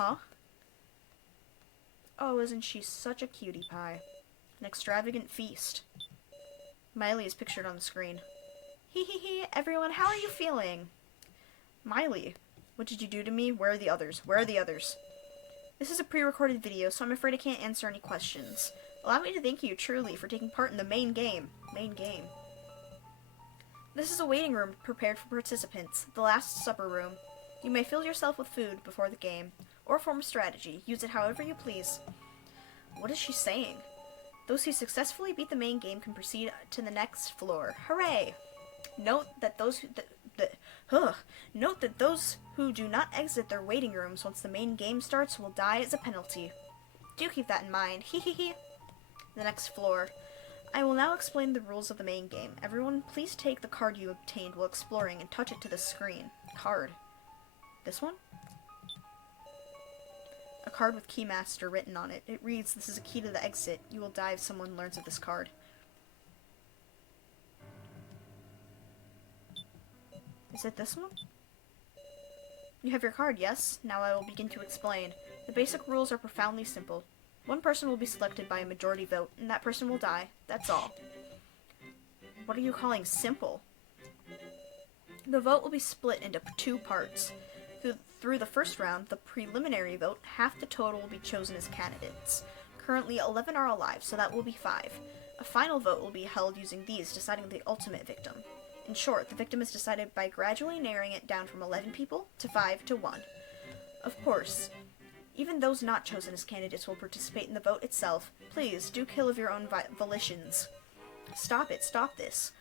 Huh? Oh, isn't she such a cutie pie? An extravagant feast. Miley is pictured on the screen. Hee hee hee, everyone, how are you feeling? Miley, what did you do to me? Where are the others? Where are the others? This is a pre-recorded video, so I'm afraid I can't answer any questions. Allow me to thank you, truly, for taking part in the main game. This is a waiting room prepared for participants, the Last Supper room. You may fill yourself with food before the game, or form a strategy. Use it however you please. What is she saying? Those who successfully beat the main game can proceed to the next floor. Hooray! Note that those who do not exit their waiting rooms once the main game starts will die as a penalty. Do keep that in mind. Hee hee hee. The next floor. I will now explain the rules of the main game. Everyone, please take the card you obtained while exploring and touch it to the screen. Card. This one? A card with Keymaster written on it. It reads, "This is a key to the exit. You will die if someone learns of this card." Is it this one? You have your card, yes? Now I will begin to explain. The basic rules are profoundly simple. One person will be selected by a majority vote, and that person will die. That's all. What are you calling simple? The vote will be split into two parts. Through the first round, the preliminary vote, half the total will be chosen as candidates. Currently, 11 are alive, so that will be 5. A final vote will be held using these, deciding the ultimate victim. In short, the victim is decided by gradually narrowing it down from 11 people to 5 to 1. Of course, even those not chosen as candidates will participate in the vote itself. Please, do kill of your own volitions. Stop it, stop this.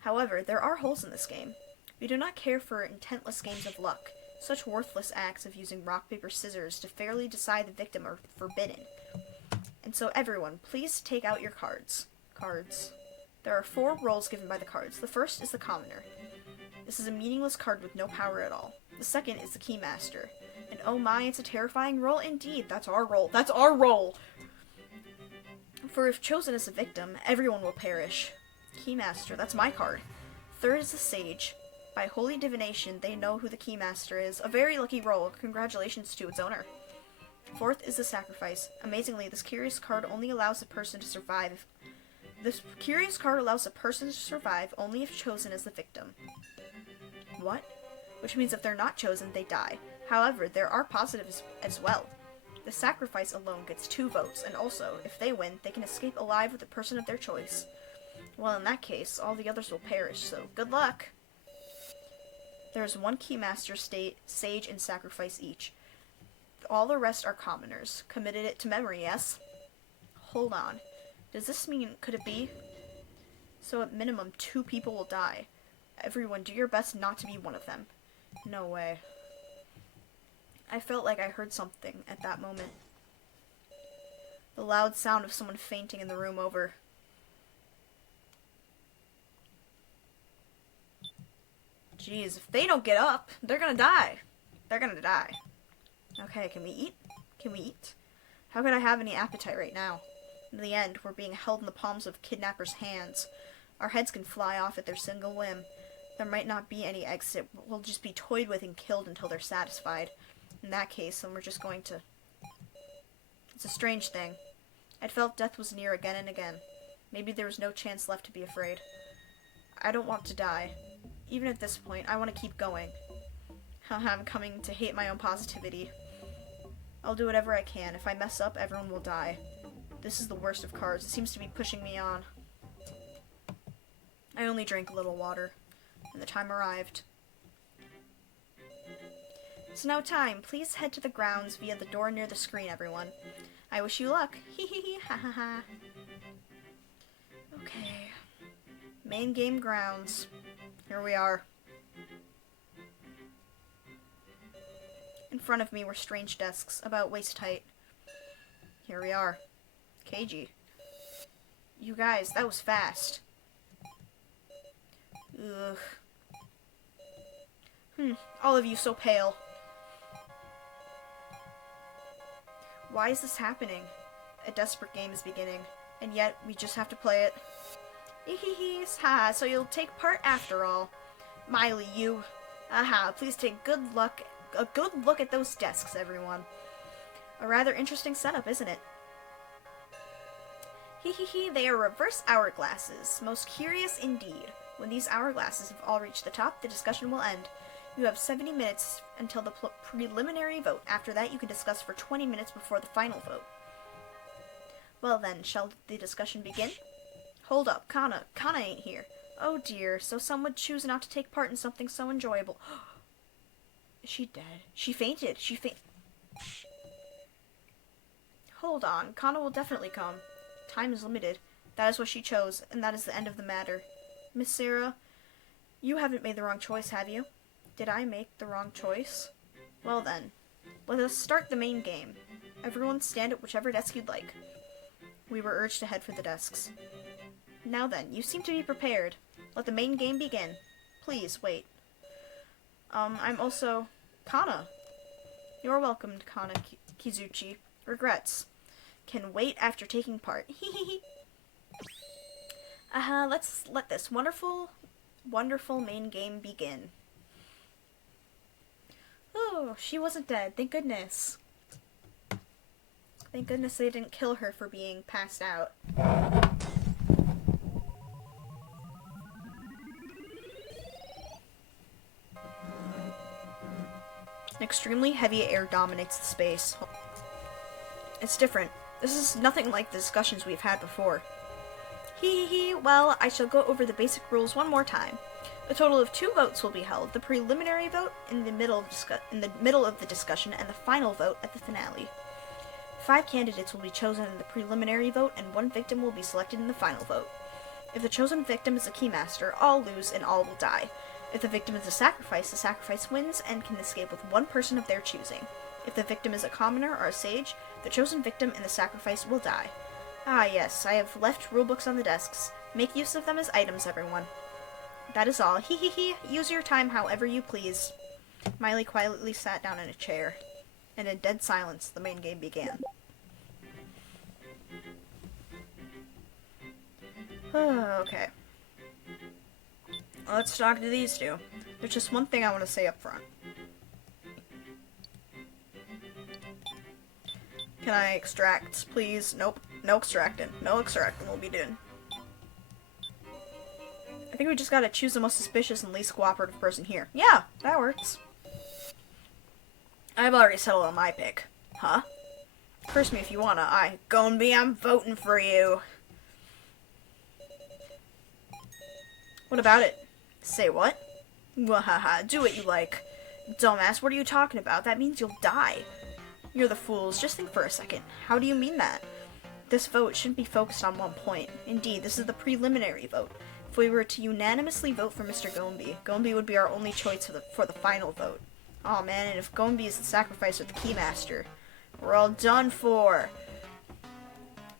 However, there are holes in this game. We do not care for intentless games of luck. Such worthless acts of using rock, paper, scissors to fairly decide the victim are forbidden. And so everyone, please take out your cards. There are 4 roles given by the cards. The first is the Commoner. This is a meaningless card with no power at all. The second is the Keymaster. And oh my, it's a terrifying role indeed. That's our role. That's our role! For if chosen as a victim, everyone will perish. Keymaster, that's my card. Third is the Sage. By holy divination, they know who the Keymaster is. A very lucky roll. Congratulations to its owner. Fourth is the Sacrifice. Amazingly, this curious card only allows a person to survive. This curious card allows a person to survive only if chosen as the victim. What? Which means if they're not chosen, they die. However, there are positives as well. The Sacrifice alone gets 2 votes, and also, if they win, they can escape alive with a person of their choice. Well, in that case, all the others will perish, so good luck! There's 1 Keymaster, Sage, and Sacrifice each. All the rest are commoners. Committed it to memory, yes? Hold on. Does this mean, could it be? So at minimum, 2 people will die. Everyone, do your best not to be one of them. No way. I felt like I heard something at that moment. The loud sound of someone fainting in the room over. Jeez, if they don't get up, they're gonna die. They're gonna die. Okay, can we eat? Can we eat? How could I have any appetite right now? In the end, we're being held in the palms of kidnappers' hands. Our heads can fly off at their single whim. There might not be any exit. We'll just be toyed with and killed until they're satisfied. In that case, then we're just going to... It's a strange thing. I'd felt death was near again and again. Maybe there was no chance left to be afraid. I don't want to die. Even at this point, I want to keep going. I'm coming to hate my own positivity. I'll do whatever I can. If I mess up, everyone will die. This is the worst of cards. It seems to be pushing me on. I only drank a little water, and the time arrived. It's now time. Please head to the grounds via the door near the screen, everyone. I wish you luck. Hee hee hee, ha ha ha. Okay. Main game grounds. Here we are. In front of me were strange desks, about waist height. Here we are. KG. You guys, that was fast. Ugh. All of you so pale. Why is this happening? A desperate game is beginning, and yet we just have to play it. Ehehees, ha, so you'll take part after all. Miley, you. Aha, please take a good look at those desks, everyone. A rather interesting setup, isn't it? Hee, they are reverse hourglasses. Most curious indeed. When these hourglasses have all reached the top, the discussion will end. You have 70 minutes until the preliminary vote. After that, you can discuss for 20 minutes before the final vote. Well then, shall the discussion begin? Hold up, Kana ain't here. Oh dear, so some would choose not to take part in something so enjoyable. Is she dead? She fainted. Hold on, Kana will definitely come. Time is limited. That is what she chose, and that is the end of the matter. Miss Sarah, you haven't made the wrong choice, have you? Did I make the wrong choice? Well then, let us start the main game. Everyone stand at whichever desk you'd like. We were urged to head for the desks. Now then, you seem to be prepared. Let the main game begin. Please, wait. I'm also... Kana. You're welcome, Kana Kizuchi. Regrets. Can wait after taking part. Let's let this wonderful main game begin. Oh, she wasn't dead. Thank goodness. Thank goodness they didn't kill her for being passed out. An extremely heavy air dominates the space. It's different. This is nothing like the discussions we've had before. Well, I shall go over the basic rules one more time. A total of 2 votes will be held, the preliminary vote in the middle of the discussion and the final vote at the finale. 5 candidates will be chosen in the preliminary vote and 1 victim will be selected in the final vote. If the chosen victim is a keymaster, all lose and all will die. If the victim is a sacrifice, the sacrifice wins and can escape with 1 person of their choosing. If the victim is a commoner or a sage, the chosen victim and the sacrifice will die. Ah yes, I have left rulebooks on the desks. Make use of them as items, everyone. That is all. Use your time however you please. Miley quietly sat down in a chair. In a dead silence, the main game began. Okay. Let's talk to these two. There's just one thing I want to say up front. Can I extract, please? Nope. No extracting. No extracting will be doing. I think we just gotta choose the most suspicious and least cooperative person here. Yeah, that works. I've already settled on my pick. Huh? Curse me if you wanna. Gonby, I'm voting for you. What about it? Say what? Wahaha, do what you like. Dumbass, what are you talking about? That means you'll die. You're the fools. Just think for a second. How do you mean that? This vote shouldn't be focused on one point. Indeed, this is the preliminary vote. If we were to unanimously vote for Mr. Gonby, Gonby would be our only choice for the final vote. Aw man, and if Gonby is the sacrifice or the keymaster, we're all done for.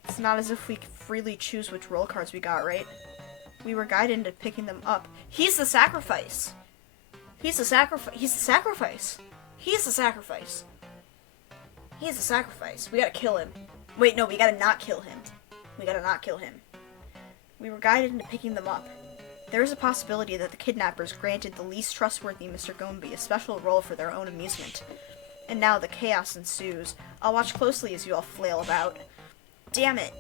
It's not as if we could freely choose which roll cards we got, right? We were guided into picking them up. He's the sacrifice! He's the sacrifice! He's the sacrifice! He's the sacrifice! He's the sacrifice. We gotta kill him. Wait, no, we gotta not kill him. We gotta not kill him. We were guided into picking them up. There is a possibility that the kidnappers granted the least trustworthy Mr. Gonby a special role for their own amusement. And now the chaos ensues. I'll watch closely as you all flail about. Damn it!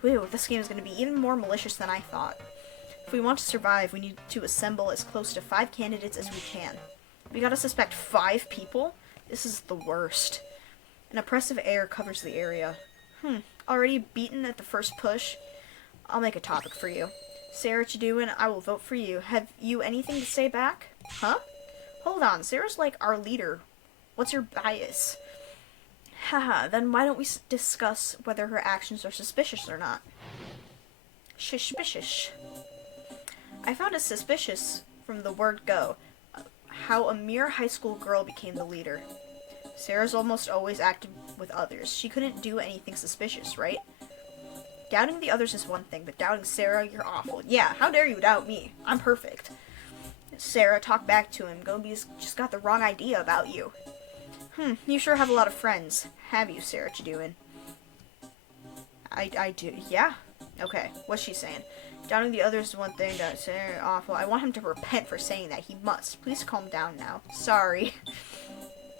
Whew, this game is going to be even more malicious than I thought. If we want to survive, we need to assemble as close to 5 candidates as we can. We gotta suspect 5 people? This is the worst. An oppressive air covers the area. Already beaten at the first push? I'll make a topic for you. Sarah Chadoon, I will vote for you. Have you anything to say back? Huh? Hold on, Sarah's like our leader. What's your bias? Haha, then why don't we discuss whether her actions are suspicious or not? Suspicious. I found it suspicious from the word go, how a mere high school girl became the leader. Sarah's almost always acted with others. She couldn't do anything suspicious, right? Doubting the others is one thing, but doubting Sarah, you're awful. Yeah, how dare you doubt me? I'm perfect. Sarah, talk back to him. Gonby's just got the wrong idea about you. You sure have a lot of friends. Have you, Sarah Chadoon? I do. Yeah? Okay, what's she saying? Doubting the others is one thing, that Sarah awful. I want him to repent for saying that. He must. Please calm down now. Sorry.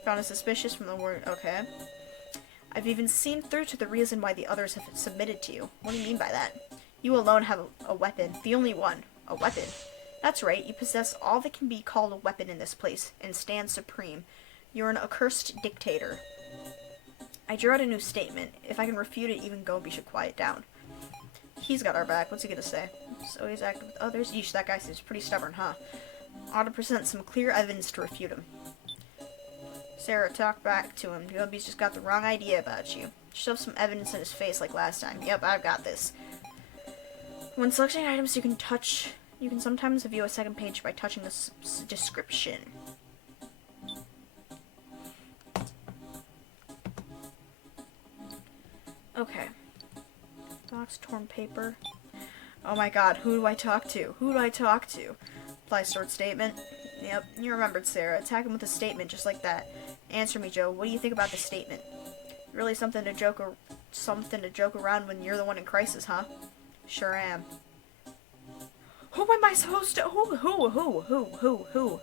Found it suspicious from the word. Okay. I've even seen through to the reason why the others have submitted to you. What do you mean by that? You alone have a weapon. The only one. A weapon. That's right, you possess all that can be called a weapon in this place, and stand supreme. You're an accursed dictator. I drew out a new statement. If I can refute it, even Gobi should quiet down. He's got our back. What's he gonna say? So he's acting with others? Yeesh, that guy seems pretty stubborn, huh? Ought to present some clear evidence to refute him. Sarah, talk back to him. Gobi's just got the wrong idea about you. Shove some evidence in his face like last time. Yep, I've got this. When selecting items you can sometimes view a second page by touching the description. Okay. Box, torn paper. Oh my god, who do I talk to? Who do I talk to? Apply short statement. Yep, you remembered, Sarah. Attack him with a statement just like that. Answer me, Joe. What do you think about the statement? Really something to joke around when you're the one in crisis, huh? Sure am. Who am I supposed to? Who?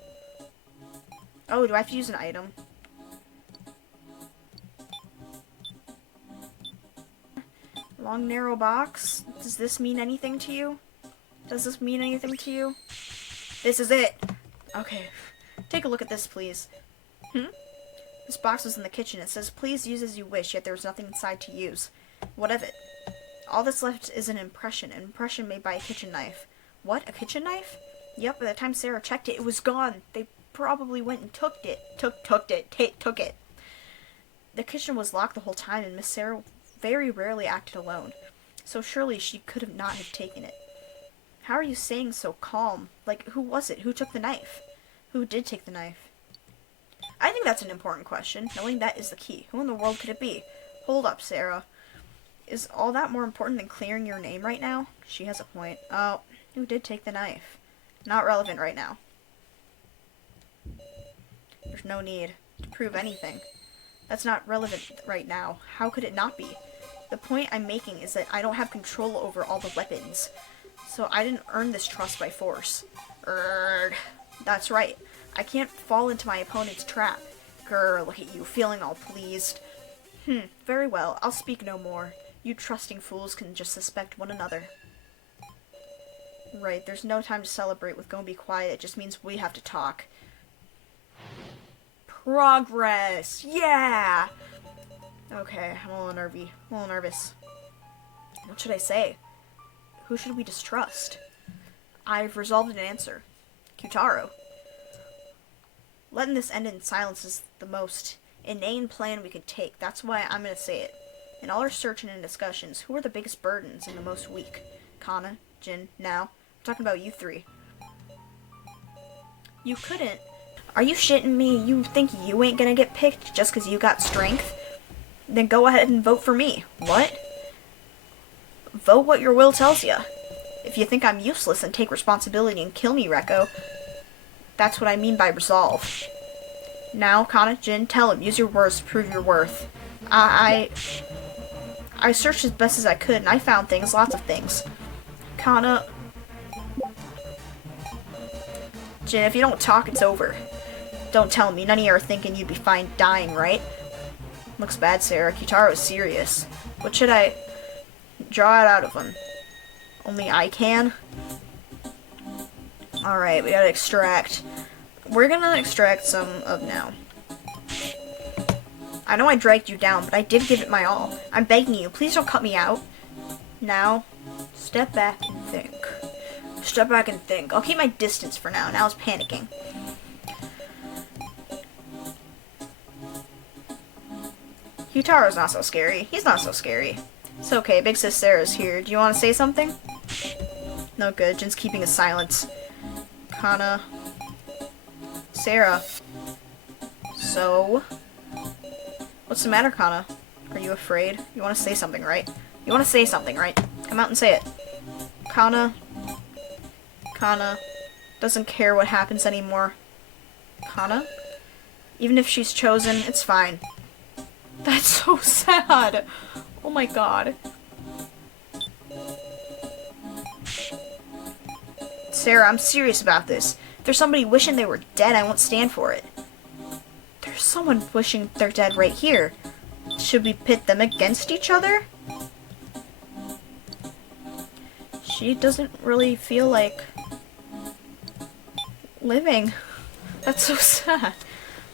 Oh, do I have to use an item? Long, narrow box? Does this mean anything to you? Does this mean anything to you? This is it! Okay. Take a look at this, please. This box was in the kitchen. It says, please use as you wish, yet there was nothing inside to use. What of it? All that's left is an impression made by a kitchen knife. What? A kitchen knife? Yep, by the time Sarah checked it, it was gone. They probably went and took it. Took it. The kitchen was locked the whole time, and Miss Sarah very rarely acted alone. So surely she could have not have taken it. How are you saying so calm? Like, who was it? Who took the knife? Who did take the knife? I think that's an important question. Knowing that is the key. Who in the world could it be? Hold up, Sarah. Is all that more important than clearing your name right now? She has a point. Oh, who did take the knife? Not relevant right now. There's no need to prove anything. That's not relevant right now. How could it not be? The point I'm making is that I don't have control over all the weapons. So I didn't earn this trust by force. That's right. I can't fall into my opponent's trap. Grr, look at you, feeling all pleased. Very well, I'll speak no more. You trusting fools can just suspect one another. Right, there's no time to celebrate with going be quiet, it just means we have to talk. Progress! Yeah! Okay, I'm a little nervous. What should I say? Who should we distrust? I've resolved an answer. Kyutaro. Letting this end in silence is the most inane plan we could take. That's why I'm going to say it. In all our searching and discussions, who are the biggest burdens and the most weak? Kana, Jin, now. I'm talking about you three. You couldn't. Are you shitting me? You think you ain't going to get picked just because you got strength? Then go ahead and vote for me. What? Vote what your will tells you. If you think I'm useless, then take responsibility and kill me, Rekko. That's what I mean by resolve. Now, Kana, Jin, tell him. Use your words to prove your worth. I searched as best as I could, and I found things, lots of things. Kana... Jin, if you don't talk, it's over. Don't tell me. None of you are thinking you'd be fine dying, right? Looks bad, Sarah. Kyutaro is serious. What should I... draw it out of him? Only I can? Alright, we gotta extract. We're gonna extract some of now. I know I dragged you down, but I did give it my all. I'm begging you, please don't cut me out. Now, step back and think. Step back and think. I'll keep my distance for now. Now I was panicking. Kyutaro's not so scary. He's not so scary. It's okay, Big Sis Sarah's here. Do you want to say something? No good. Jin's keeping his silence. Kana. Sarah. So? What's the matter, Kana? Are you afraid? You want to say something, right? You want to say something, right? Come out and say it. Kana. Kana. Doesn't care what happens anymore. Kana? Even if she's chosen, it's fine. That's so sad. Oh my god. Sarah, I'm serious about this. If there's somebody wishing they were dead, I won't stand for it. There's someone wishing they're dead right here. Should we pit them against each other? She doesn't really feel like living. That's so sad.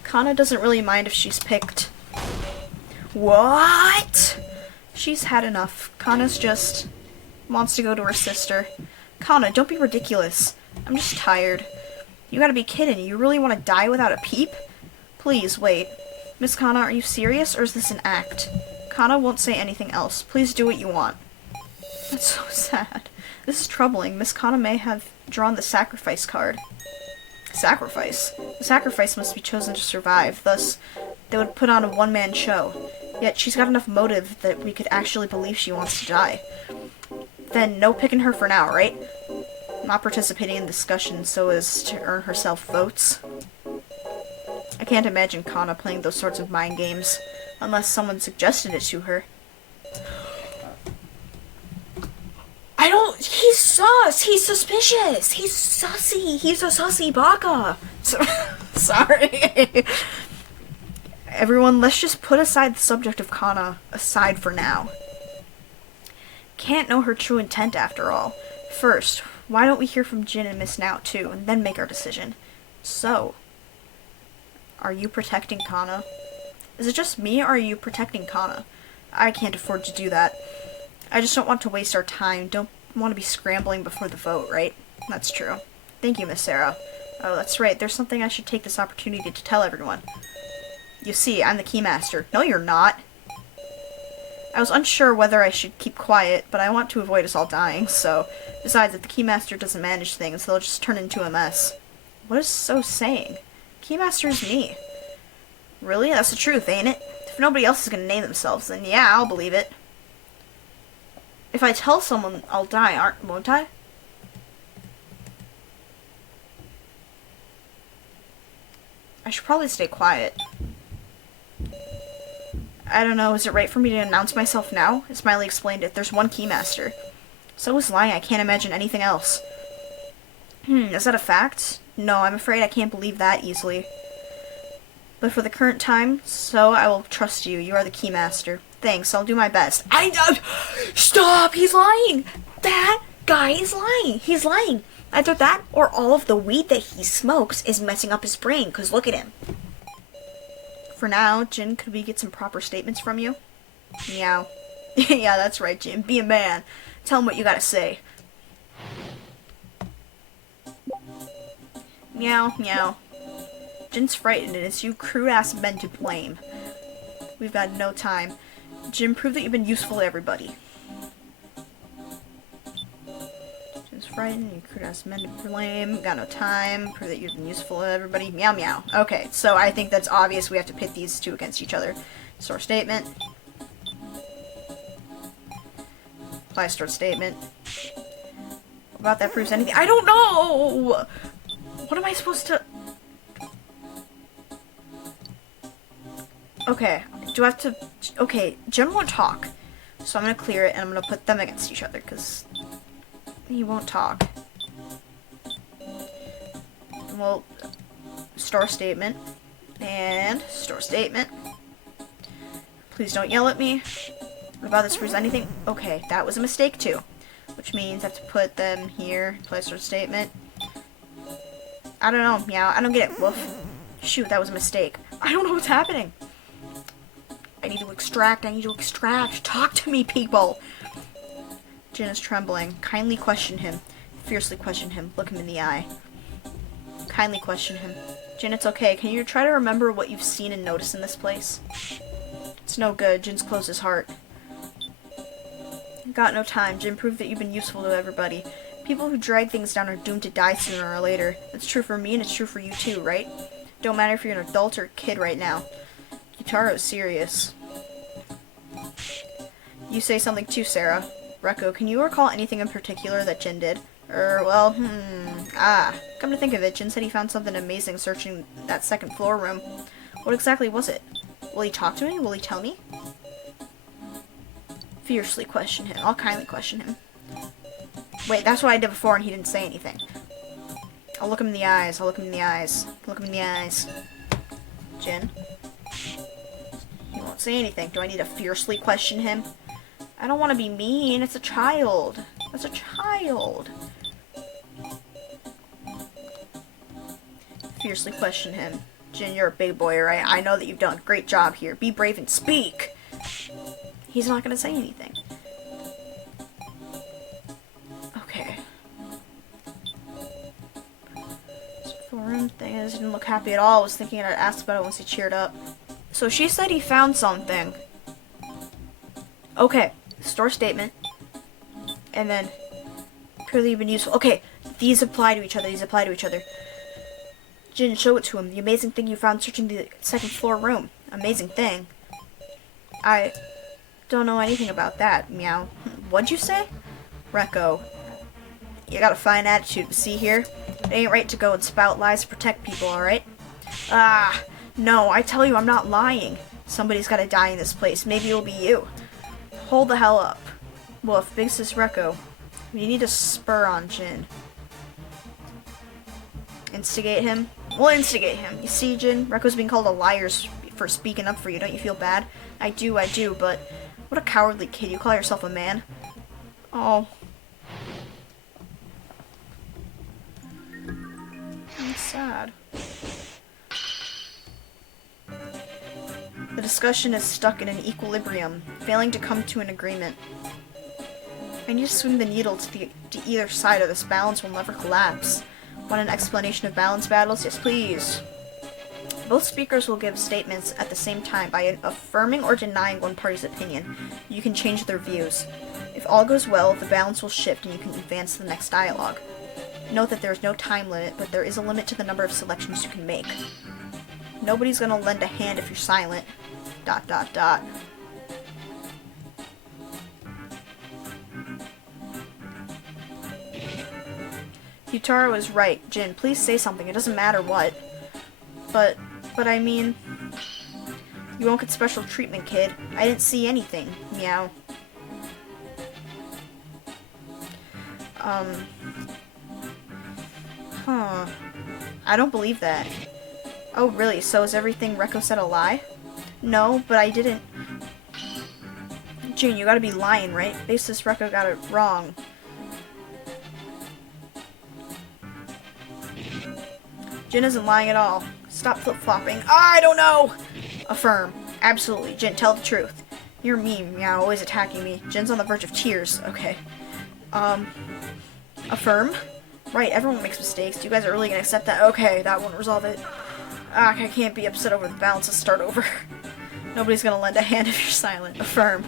Kana doesn't really mind if she's picked. What? She's had enough. Kana's just wants to go to her sister. Kana, don't be ridiculous. I'm just tired. You gotta be kidding. You really want to die without a peep? Please, wait. Miss Kana, are you serious, or is this an act? Kana won't say anything else. Please do what you want. That's so sad. This is troubling. Miss Kana may have drawn the sacrifice card. Sacrifice? The sacrifice must be chosen to survive. Thus, they would put on a one-man show. Yet she's got enough motive that we could actually believe she wants to die. Then no picking her for now, right? Not participating in discussion so as to earn herself votes. I can't imagine Kana playing those sorts of mind games, unless someone suggested it to her. He's sus! He's suspicious! He's sussy! He's a sussy baka! Sorry. Everyone, let's just put aside the subject of Kana aside for now. Can't know her true intent after all. First, why don't we hear from Jin and Miss Now too, and then make our decision? So, are you protecting Kana? Is it just me, or are you protecting Kana? I can't afford to do that. I just don't want to waste our time. Don't want to be scrambling before the vote, right? That's true. Thank you, Miss Sarah. Oh, that's right. There's something I should take this opportunity to tell everyone. You see, I'm the Keymaster. No, you're not. I was unsure whether I should keep quiet, but I want to avoid us all dying, so... Besides, if the Keymaster doesn't manage things, they'll just turn into a mess. What is So saying? Keymaster is me. Really? That's the truth, ain't it? If nobody else is gonna name themselves, then yeah, I'll believe it. If I tell someone I'll die, won't I? I should probably stay quiet. I don't know, is it right for me to announce myself now? As Smiley explained it, there's one Keymaster. So is lying, I can't imagine anything else. Is that a fact? No, I'm afraid I can't believe that easily. But for the current time, so I will trust you. You are the Keymaster. Thanks, I'll do my best. Stop! He's lying! That guy is lying! He's lying! Either that, or all of the weed that he smokes is messing up his brain, because look at him. For now, Jin, could we get some proper statements from you? Meow. Yeah, that's right, Jin. Be a man. Tell him what you gotta say. Meow, meow. Jin's frightened, and it's you crude-ass men to blame. We've got no time. Jin, prove that you've been useful to everybody. Jin's frightened, you crude-ass men to blame. Got no time. Prove that you've been useful to everybody. Meow, meow. Okay, so I think that's obvious. We have to pit these two against each other. Store statement. Apply store statement. About that proves anything. I don't know! What am I supposed to... Okay, do I have to... Okay, Jim won't talk. So I'm gonna clear it and I'm gonna put them against each other, because he won't talk. Well, store statement. And store statement. Please don't yell at me. What about this proves anything? Okay, that was a mistake too. Which means I have to put them here. Place store statement. I don't know, meow. I don't get it. Woof. Shoot, that was a mistake. I don't know what's happening. I need to extract. I need to extract. Talk to me, people. Jin is trembling. Kindly question him. Fiercely question him. Look him in the eye. Kindly question him. Jin, it's okay. Can you try to remember what you've seen and noticed in this place? It's no good. Jin's closed his heart. Got no time. Jin, prove that you've been useful to everybody. People who drag things down are doomed to die sooner or later. It's true for me and it's true for you too, right? Don't matter if you're an adult or a kid right now. Kitaro's serious. You say something too, Sarah. Reko, can you recall anything in particular that Jin did? Come to think of it, Jin said he found something amazing searching that second floor room. What exactly was it? Will he talk to me? Will he tell me? Fiercely question him. I'll kindly question him. Wait, that's what I did before and he didn't say anything. I'll look him in the eyes. I'll look him in the eyes. Look him in the eyes. Jin. He won't Don't say anything. Do I need to fiercely question him? I don't want to be mean. It's a child. It's a child. Fiercely question him. Jin, you're a big boy, right? I know that you've done a great job here. Be brave and speak. He's not going to say anything. Okay. The room thing is, didn't look happy at all. I was thinking I'd ask about it once he cheered up. So she said he found something. Okay. Store statement. And then purely been useful. Okay. These apply to each other. These apply to each other. Jin, show it to him. The amazing thing you found searching the second floor room. Amazing thing. I don't know anything about that. Meow. What'd you say? Rekko. You got a fine attitude, but see here? It ain't right to go and spout lies to protect people, alright? Ah, no, I tell you I'm not lying. Somebody's gotta die in this place. Maybe it'll be you. Hold the hell up. Well, if Big Sis Rekko, we need to spur on Jin. Instigate him? We'll instigate him. You see, Jin, Rekko's being called a liar for speaking up for you. Don't you feel bad? I do, but what a cowardly kid. You call yourself a man? Oh. I'm sad. The discussion is stuck in an equilibrium, failing to come to an agreement. I need to swing the needle to either side or this balance will never collapse. Want an explanation of balance battles? Yes, please. Both speakers will give statements at the same time by affirming or denying one party's opinion. You can change their views. If all goes well, the balance will shift and you can advance to the next dialogue. Note that there is no time limit, but there is a limit to the number of selections you can make. Nobody's gonna lend a hand if you're silent. ... Yutaro is right. Jin, please say something. It doesn't matter what. But I mean... You won't get special treatment, kid. I didn't see anything. Meow. Huh. I don't believe that. Oh, really? So is everything Rekko said a lie? No, but I didn't... Jin, you gotta be lying, right? Basis Rekko got it wrong. Jin isn't lying at all. Stop flip-flopping. I don't know! Affirm. Absolutely. Jin, tell the truth. You're mean, Meow, always attacking me. Jin's on the verge of tears. Okay. Affirm? Right, everyone makes mistakes. You guys are really gonna accept that? Okay, that won't resolve it. Ah, I can't be upset over the balance. Let's start over. Nobody's gonna lend a hand if you're silent. Affirm.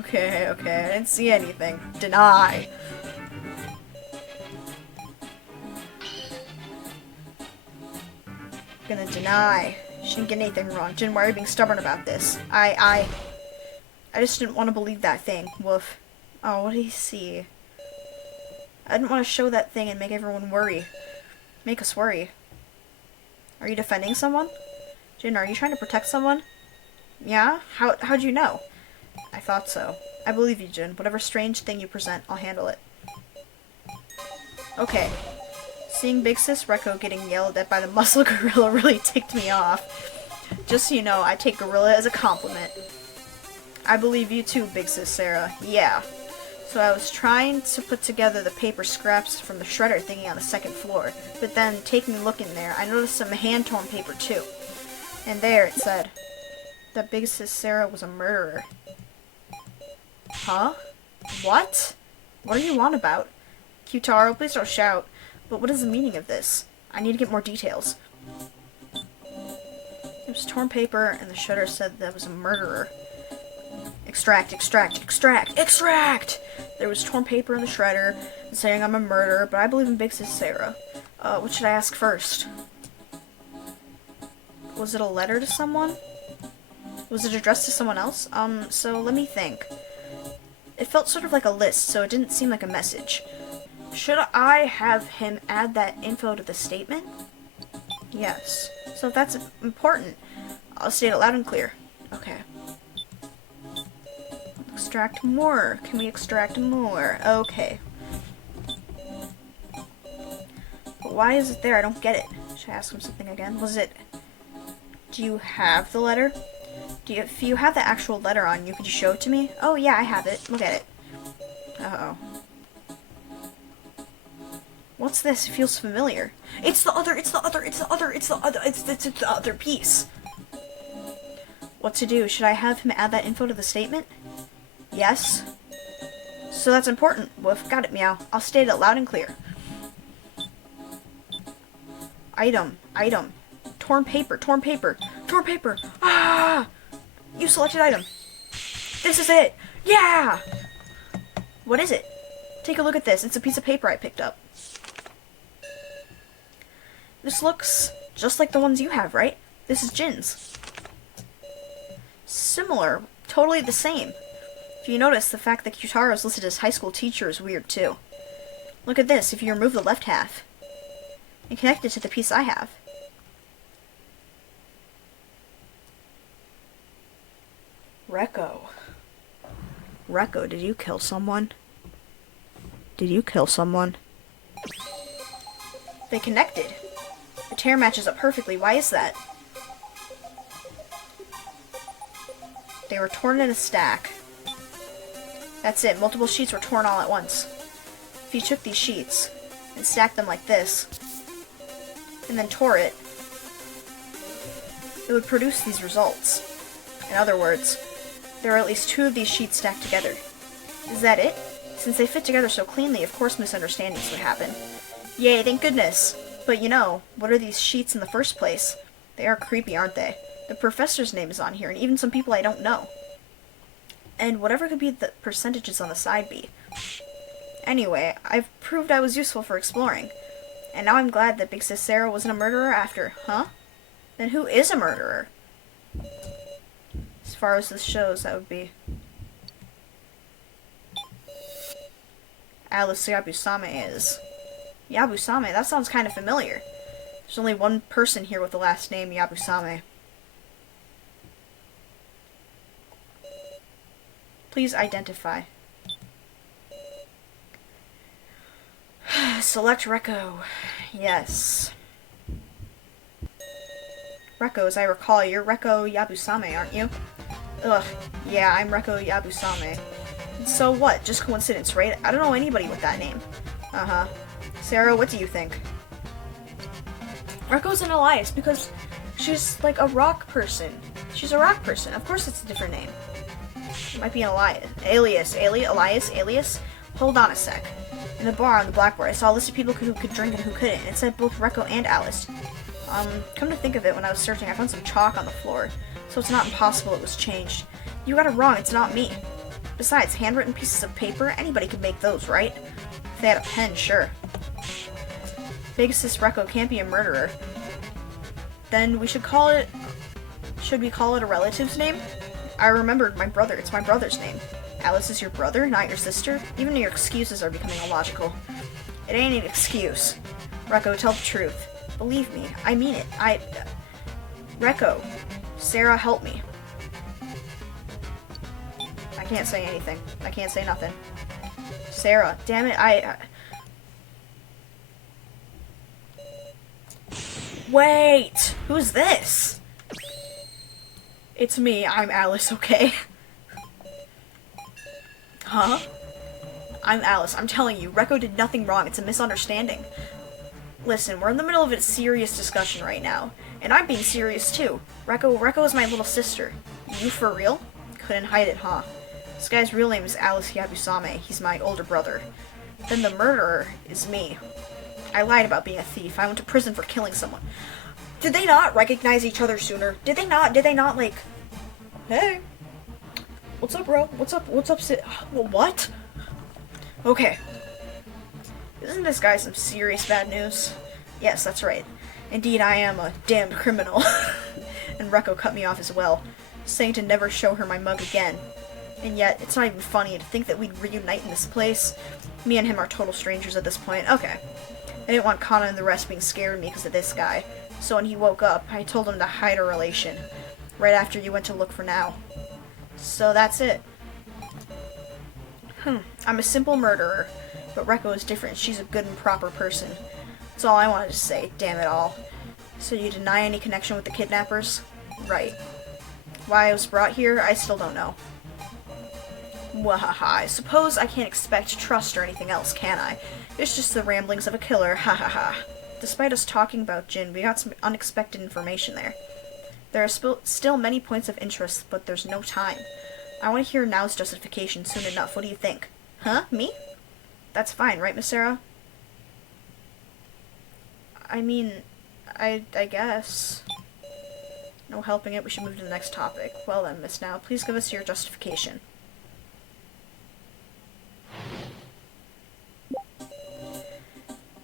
Okay, I didn't see anything. Deny. Gonna deny. She didn't get anything wrong. Jin, why are you being stubborn about this? I just didn't want to believe that thing. Woof. Oh, what did he see? I didn't want to show that thing and make everyone worry. Make us worry. Are you defending someone? Jin, are you trying to protect someone? Yeah? How'd you know? I thought so. I believe you, Jin. Whatever strange thing you present, I'll handle it. Okay. Seeing Big Sis Rekko getting yelled at by the muscle gorilla really ticked me off. Just so you know, I take gorilla as a compliment. I believe you too, Big Sis Sarah. Yeah. So I was trying to put together the paper scraps from the shredder thingy on the second floor, but then taking a look in there, I noticed some hand-torn paper too. And there it said that Big Sis Sarah was a murderer. Huh? What? What are you on about? Kyutaro, please don't shout. But what is the meaning of this? I need to get more details. It was torn paper, and the shredder said that was a murderer. Extract! There was torn paper in the shredder, saying I'm a murderer, but I believe in Big Sis Sarah. What should I ask first? Was it a letter to someone? Was it addressed to someone else? So let me think. It felt sort of like a list, so it didn't seem like a message. Should I have him add that info to the statement? Yes. So if that's important, I'll state it loud and clear. Okay. Extract more. Can we extract more? Okay. But why is it there? I don't get it. Should I ask him something again? Was it... Do you have the letter? If you have the actual letter on you, could you show it to me? Oh yeah, I have it. Look at it. Uh-oh. What's this? It feels familiar. It's the other piece. What to do? Should I have him add that info to the statement? Yes. So that's important. Woof, got it, meow. I'll state it loud and clear. Item. Torn paper. Ah! You selected item. This is it! Yeah! What is it? Take a look at this. It's a piece of paper I picked up. This looks just like the ones you have, right? This is Jin's. Similar. Totally the same. If you notice, the fact that Kyutaro is listed as high school teacher is weird, too. Look at this. If you remove the left half and connect it to the piece I have. Reko, did you kill someone? They connected. The tear matches up perfectly. Why is that? They were torn in a stack. That's it. Multiple sheets were torn all at once. If you took these sheets and stacked them like this, and then tore it would produce these results. In other words, there are at least 2 of these sheets stacked together. Is that it? Since they fit together so cleanly, of course misunderstandings would happen. Yay, thank goodness! But you know, what are these sheets in the first place? They are creepy, aren't they? The professor's name is on here, and even some people I don't know. And whatever could be the percentages on the side be. Anyway, I've proved I was useful for exploring. And now I'm glad that Big Sis Sarah wasn't a murderer after, huh? Then who is a murderer? As far as this shows, that would be Alice Yabusame is. Yabusame? That sounds kind of familiar. There's only one person here with the last name Yabusame. Please identify. Select Reko. Yes. Reko, as I recall, you're Reko Yabusame, aren't you? Ugh, yeah, I'm Reko Yabusame. So what? Just coincidence, right? I don't know anybody with that name. Uh-huh. Sarah, what do you think? Reko's an alias because she's like a rock person. She's a rock person. Of course it's a different name. It might be an alias. Alias? Hold on a sec. In the bar on the blackboard, I saw a list of people who could drink and who couldn't. And it said both Reko and Alice. Come to think of it, when I was searching, I found some chalk on the floor. So it's not impossible it was changed. You got it wrong, it's not me. Besides, handwritten pieces of paper, anybody could make those, right? If they had a pen, sure. Big Sis Reko can't be a murderer. Then we should call it... Should we call it a relative's name? I remembered my brother. It's my brother's name. Alice is your brother, not your sister? Even your excuses are becoming illogical. It ain't an excuse. Reko, tell the truth. Believe me, I mean it. Reko. Sarah, help me. I can't say anything. I can't say nothing. Sarah, damn it, Wait! Who's this? It's me, I'm Alice, okay? Huh? I'm Alice, I'm telling you, Reko did nothing wrong, it's a misunderstanding. Listen, we're in the middle of a serious discussion right now, and I'm being serious too. Reko is my little sister. You for real? Couldn't hide it, huh? This guy's real name is Alice Yabusame, he's my older brother. Then the murderer is me. I lied about being a thief, I went to prison for killing someone. Did they not recognize each other sooner? Did they not like... Hey! What's up, bro? What's up, what? Okay. Isn't this guy some serious bad news? Yes, that's right. Indeed, I am a damned criminal. And Reko cut me off as well, saying to never show her my mug again. And yet, it's not even funny to think that we'd reunite in this place. Me and him are total strangers at this point. Okay. I didn't want Kana and the rest being scared of me because of this guy. So when he woke up, I told him to hide our relation. Right after you went to look for Now. So that's it. I'm a simple murderer. But Reko is different. She's a good and proper person. That's all I wanted to say, damn it all. So you deny any connection with the kidnappers? Right. Why I was brought here, I still don't know. Wahaha, I suppose I can't expect trust or anything else, can I? It's just the ramblings of a killer, ha ha ha. Despite us talking about Jin, we got some unexpected information there. There are still many points of interest, but there's no time. I want to hear Nao's justification soon enough. What do you think? Huh? Me? That's fine, right, Miss Sarah? I mean, I guess. No helping it, we should move to the next topic. Well then, Miss Nao, please give us your justification.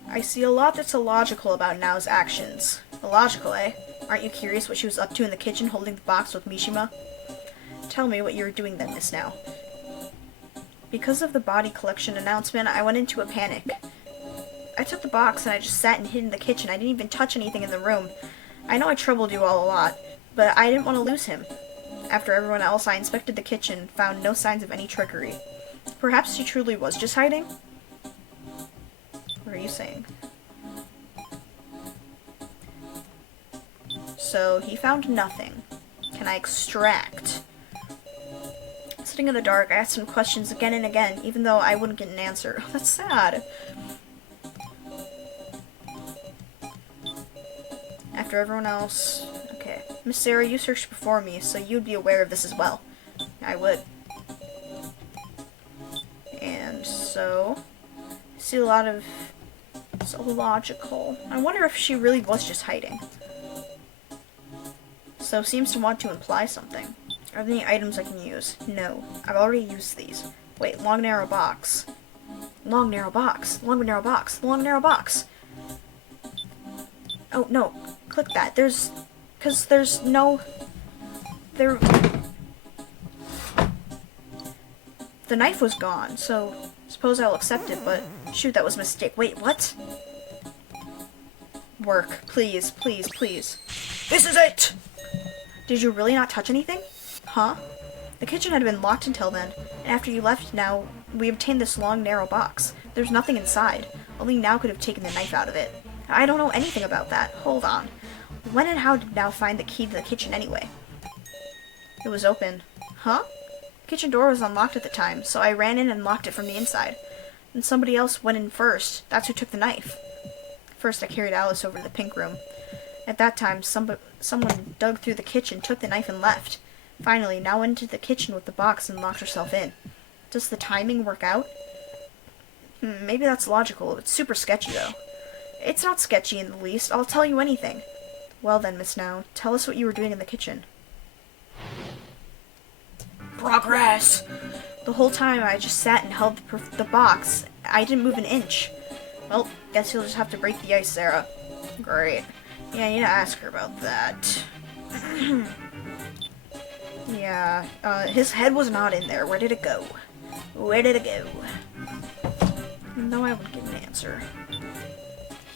I see a lot that's illogical about Nao's actions. Illogical, eh? Aren't you curious what she was up to in the kitchen holding the box with Mishima? Tell me what you were doing then, Miss Nao. Because of the body collection announcement, I went into a panic. I took the box and I just sat and hid in the kitchen. I didn't even touch anything in the room. I know I troubled you all a lot, but I didn't want to lose him. After everyone else, I inspected the kitchen, found no signs of any trickery. Perhaps she truly was just hiding? What are you saying? So, he found nothing. Can I extract? Sitting in the dark, I asked him questions again and again, even though I wouldn't get an answer. That's sad. After everyone else... Okay. Miss Sarah, you searched before me, so you'd be aware of this as well. I would. And so... I see a lot of... It's illogical. I wonder if she really was just hiding. So, seems to want to imply something. Are there any items I can use? No. I've already used these. Wait, long narrow box. Long narrow box. Long narrow box. Long narrow box. Oh, no. Click that. There's no... The knife was gone, so suppose I'll accept it, but shoot, that was a mistake. Wait, what? Work. Please, please, please. This is it! Did you really not touch anything? Huh? The kitchen had been locked until then, and after you left Nao, we obtained this long, narrow box. There's nothing inside. Only Nao could have taken the knife out of it. I don't know anything about that. Hold on. When and how did Nao find the key to the kitchen anyway? It was open. Huh? The kitchen door was unlocked at the time, so I ran in and locked it from the inside. And somebody else went in first. That's who took the knife. First, I carried Alice over to the pink room. At that time, someone dug through the kitchen, took the knife, and left. Finally, Nao went into the kitchen with the box and locked herself in. Does the timing work out? Maybe that's logical. It's super sketchy, though. It's not sketchy in the least. I'll tell you anything. Well then, Miss Nao, tell us what you were doing in the kitchen. Progress! The whole time I just sat and held the box. I didn't move an inch. Well, guess you'll just have to break the ice, Sarah. Great. Yeah, you need to ask her about that. Yeah, his head was not in there. Where did it go? Where did it go? No, I wouldn't give an answer.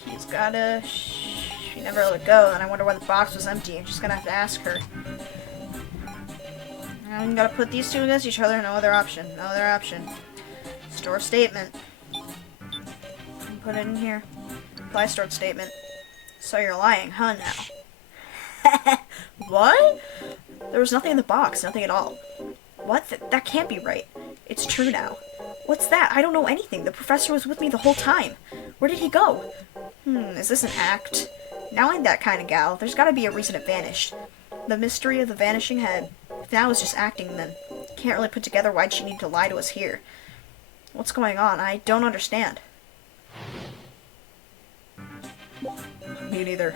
He's gotta... She never let it go, and I wonder why the box was empty. I'm just gonna have to ask her. I'm gonna put these two against each other. No other option. No other option. Store statement. Put it in here. Apply stored statement. So you're lying, huh, now? What? There was nothing in the box. Nothing at all. What? That can't be right. It's true now. What's that? I don't know anything. The professor was with me the whole time. Where did he go? Is this an act? Now ain't that kind of gal. There's gotta be a reason it vanished. The mystery of the vanishing head. If now is just acting, then can't really put together why'd she need to lie to us here. What's going on? I don't understand. Me neither.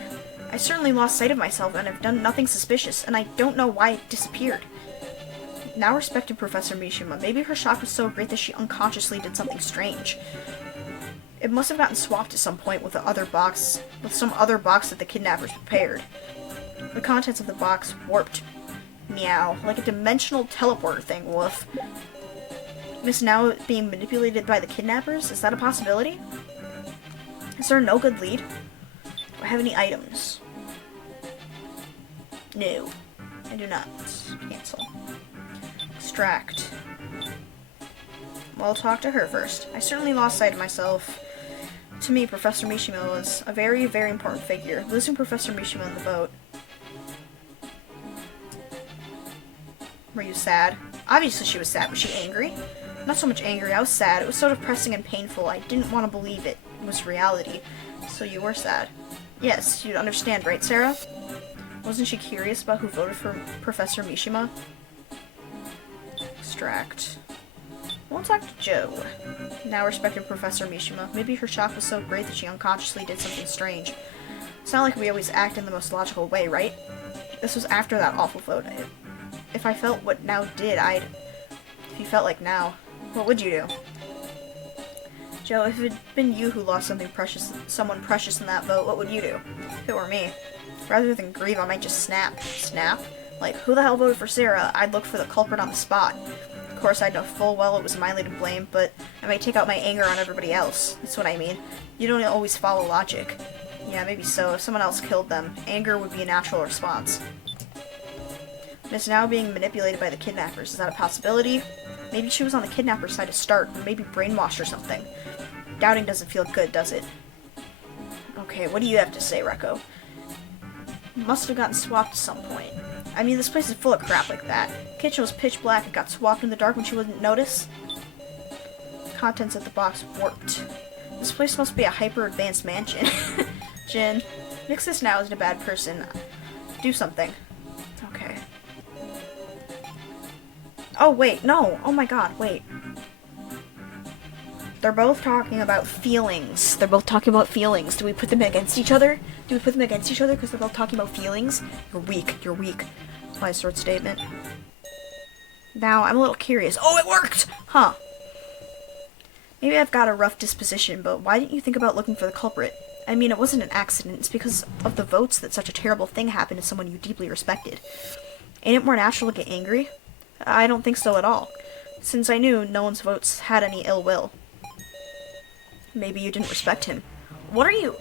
I certainly lost sight of myself and have done nothing suspicious, and I don't know why it disappeared. Now respected Professor Mishima, maybe her shock was so great that she unconsciously did something strange. It must have gotten swapped at some point with some other box that the kidnappers prepared. The contents of the box warped. Meow. Like a dimensional teleporter thing, woof. Miss Nao being manipulated by the kidnappers? Is that a possibility? Is there no good lead? Do I have any items? No. I do not. Cancel. Extract. Well, I'll talk to her first. I certainly lost sight of myself. To me, Professor Mishima was a very, very important figure. Losing Professor Mishima on the boat. Were you sad? Obviously she was sad. Was she angry? Not so much angry, I was sad. It was so depressing and painful. I didn't want to believe it was reality. So you were sad. Yes, you'd understand, right, Sarah? Wasn't she curious about who voted for Professor Mishima? Extract. Won't talk to Joe. Now respected Professor Mishima. Maybe her shock was so great that she unconsciously did something strange. It's not like we always act in the most logical way, right? This was after that awful vote. If I felt what Now did, If you felt like Now, what would you do? Joe, if it had been you who lost someone precious in that vote, what would you do? If it were me. Rather than grieve, I might just snap. Snap? Like, who the hell voted for Sarah? I'd look for the culprit on the spot. Of course, I'd know full well it was Miley to blame, but I might take out my anger on everybody else. That's what I mean. You don't always follow logic. Yeah, maybe so. If someone else killed them, anger would be a natural response. Miss Now being manipulated by the kidnappers, is that a possibility? Maybe she was on the kidnapper's side to start, or maybe brainwashed or something. Doubting doesn't feel good, does it? Okay, what do you have to say, Rekko? Must have gotten swapped at some point. I mean, this place is full of crap like that. Kitchen was pitch black and got swapped in the dark when she wouldn't notice. Contents of the box warped. This place must be a hyper-advanced mansion. Jin, Nixus Now isn't a bad person. Do something. Okay. Oh, wait, no! Oh my god, wait. They're both talking about feelings. They're both talking about feelings. Do we put them against each other? Do we put them against each other because they're both talking about feelings? You're weak. You're weak. My sword statement. Now, I'm a little curious. Oh, it worked! Huh. Maybe I've got a rough disposition, but why didn't you think about looking for the culprit? I mean, it wasn't an accident. It's because of the votes that such a terrible thing happened to someone you deeply respected. Ain't it more natural to get angry? I don't think so at all. Since I knew no one's votes had any ill will. Maybe you didn't respect him. What are you?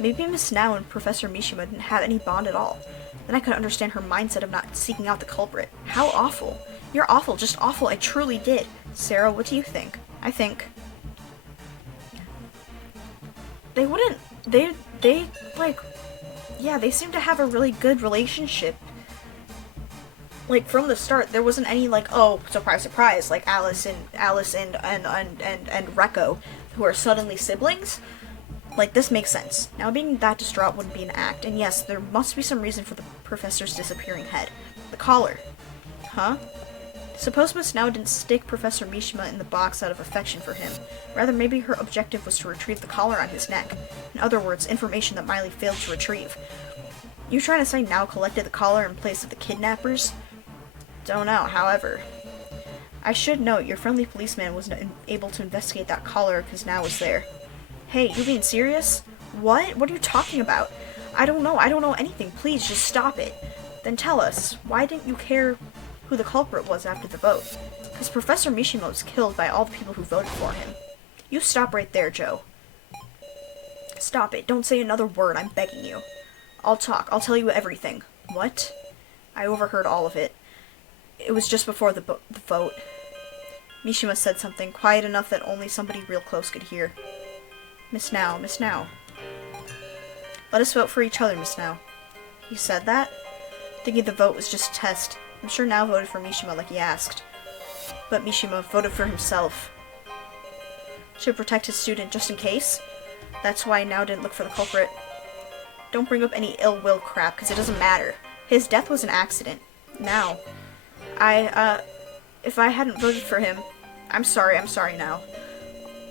Maybe Miss Now and Professor Mishima didn't have any bond at all. Then I could understand her mindset of not seeking out the culprit. How awful. You're awful, just awful, I truly did. Sarah, what do you think? I think... They wouldn't... Yeah, they seem to have a really good relationship. Like, from the start, there wasn't any, like, oh, surprise, surprise, like Alice and Rekko, who are suddenly siblings. Like, this makes sense. Now, being that distraught wouldn't be an act, and yes, there must be some reason for the professor's disappearing head. The collar. Huh? Suppose Miss Now didn't stick Professor Mishima in the box out of affection for him. Rather, maybe her objective was to retrieve the collar on his neck. In other words, information that Miley failed to retrieve. You trying to say Now collected the collar in place of the kidnappers? Don't know, however. I should note, your friendly policeman wasn't able to investigate that collar because Now was there. Hey, you being serious? What? What are you talking about? I don't know anything. Please, just stop it. Then tell us, why didn't you care who the culprit was after the vote? Because Professor Mishima was killed by all the people who voted for him. You stop right there, Joe. Stop it. Don't say another word, I'm begging you. I'll talk. I'll tell you everything. What? I overheard all of it. It was just before the vote. Mishima said something, quiet enough that only somebody real close could hear. Miss Now, Miss Now. Let us vote for each other, Miss Now. He said that? Thinking the vote was just a test. I'm sure Now voted for Mishima like he asked. But Mishima voted for himself. To protect his student just in case? That's why Now didn't look for the culprit. Don't bring up any ill will crap, because it doesn't matter. His death was an accident. Now. If I hadn't voted for him, I'm sorry Now.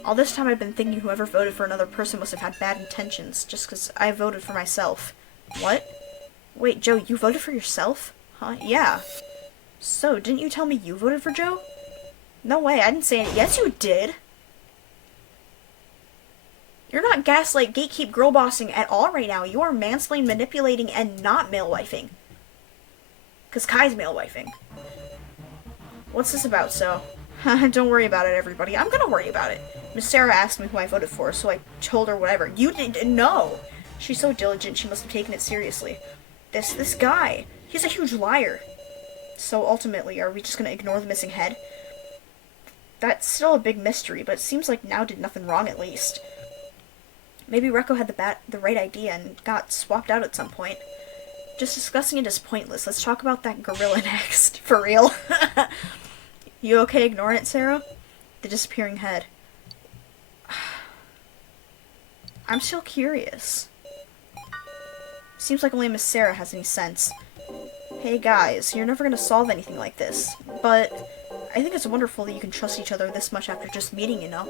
All this time I've been thinking whoever voted for another person must have had bad intentions, just because I voted for myself. What? Wait, Joe, you voted for yourself? Huh? Yeah. So, didn't you tell me you voted for Joe? No way, I didn't say it. Yes, you did! You're not gaslight, gatekeep, girl bossing at all right now. You are mansplaining, manipulating, and not male-wifing. Because Kai's male-wifing. What's this about, so? Don't worry about it, everybody. I'm gonna worry about it. Miss Sarah asked me who I voted for, so I told her whatever. You didn't know! She's so diligent, she must have taken it seriously. This guy, he's a huge liar. So ultimately, are we just gonna ignore the missing head? That's still a big mystery, but it seems like Now did nothing wrong at least. Maybe Rekko had the right idea and got swapped out at some point. Just discussing it is pointless. Let's talk about that gorilla next. For real. You okay ignoring it, Sarah? The disappearing head. I'm still curious. Seems like only Miss Sarah has any sense. Hey guys, you're never gonna solve anything like this. But I think it's wonderful that you can trust each other this much after just meeting, you know?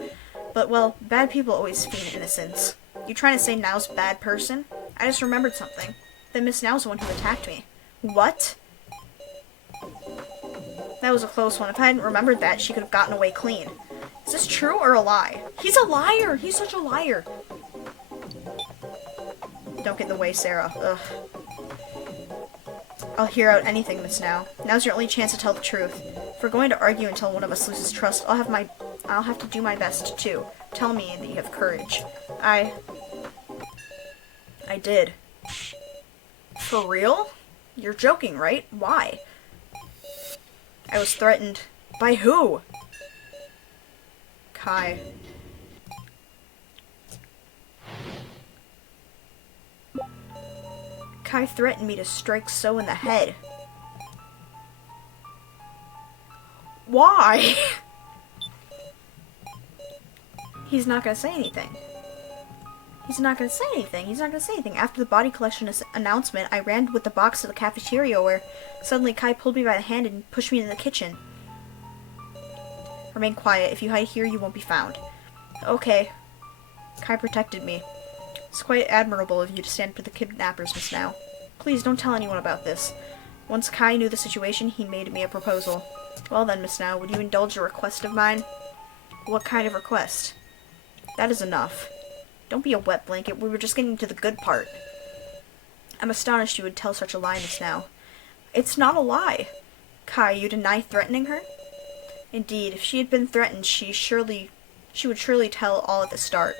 But, well, bad people always feign innocence. You trying to say Now's bad person? I just remembered something. That Miss Now's the one who attacked me. What? That was a close one. If I hadn't remembered that, she could have gotten away clean. Is this true or a lie? He's a liar! He's such a liar! Don't get in the way, Sarah. Ugh. I'll hear out anything, Miss Now. Now's your only chance to tell the truth. If we're going to argue until one of us loses trust, I'll have to do my best, too. Tell me that you have courage. I did. For real? You're joking, right? Why? I was threatened. By who? Kai. Kai threatened me to strike So in the head. Why? He's not gonna say anything. He's not gonna say anything. He's not gonna say anything. After the body collection announcement, I ran with the box to the cafeteria where suddenly Kai pulled me by the hand and pushed me into the kitchen. Remain quiet. If you hide here, you won't be found. Okay. Kai protected me. It's quite admirable of you to stand for the kidnappers, Miss Now. Please don't tell anyone about this. Once Kai knew the situation, he made me a proposal. Well then, Miss Now, would you indulge a request of mine? What kind of request? That is enough. Don't be a wet blanket. We were just getting to the good part. I'm astonished you would tell such a lie, Miss Now. It's not a lie. Kai, you deny threatening her? Indeed, if she had been threatened, she would surely tell all at the start.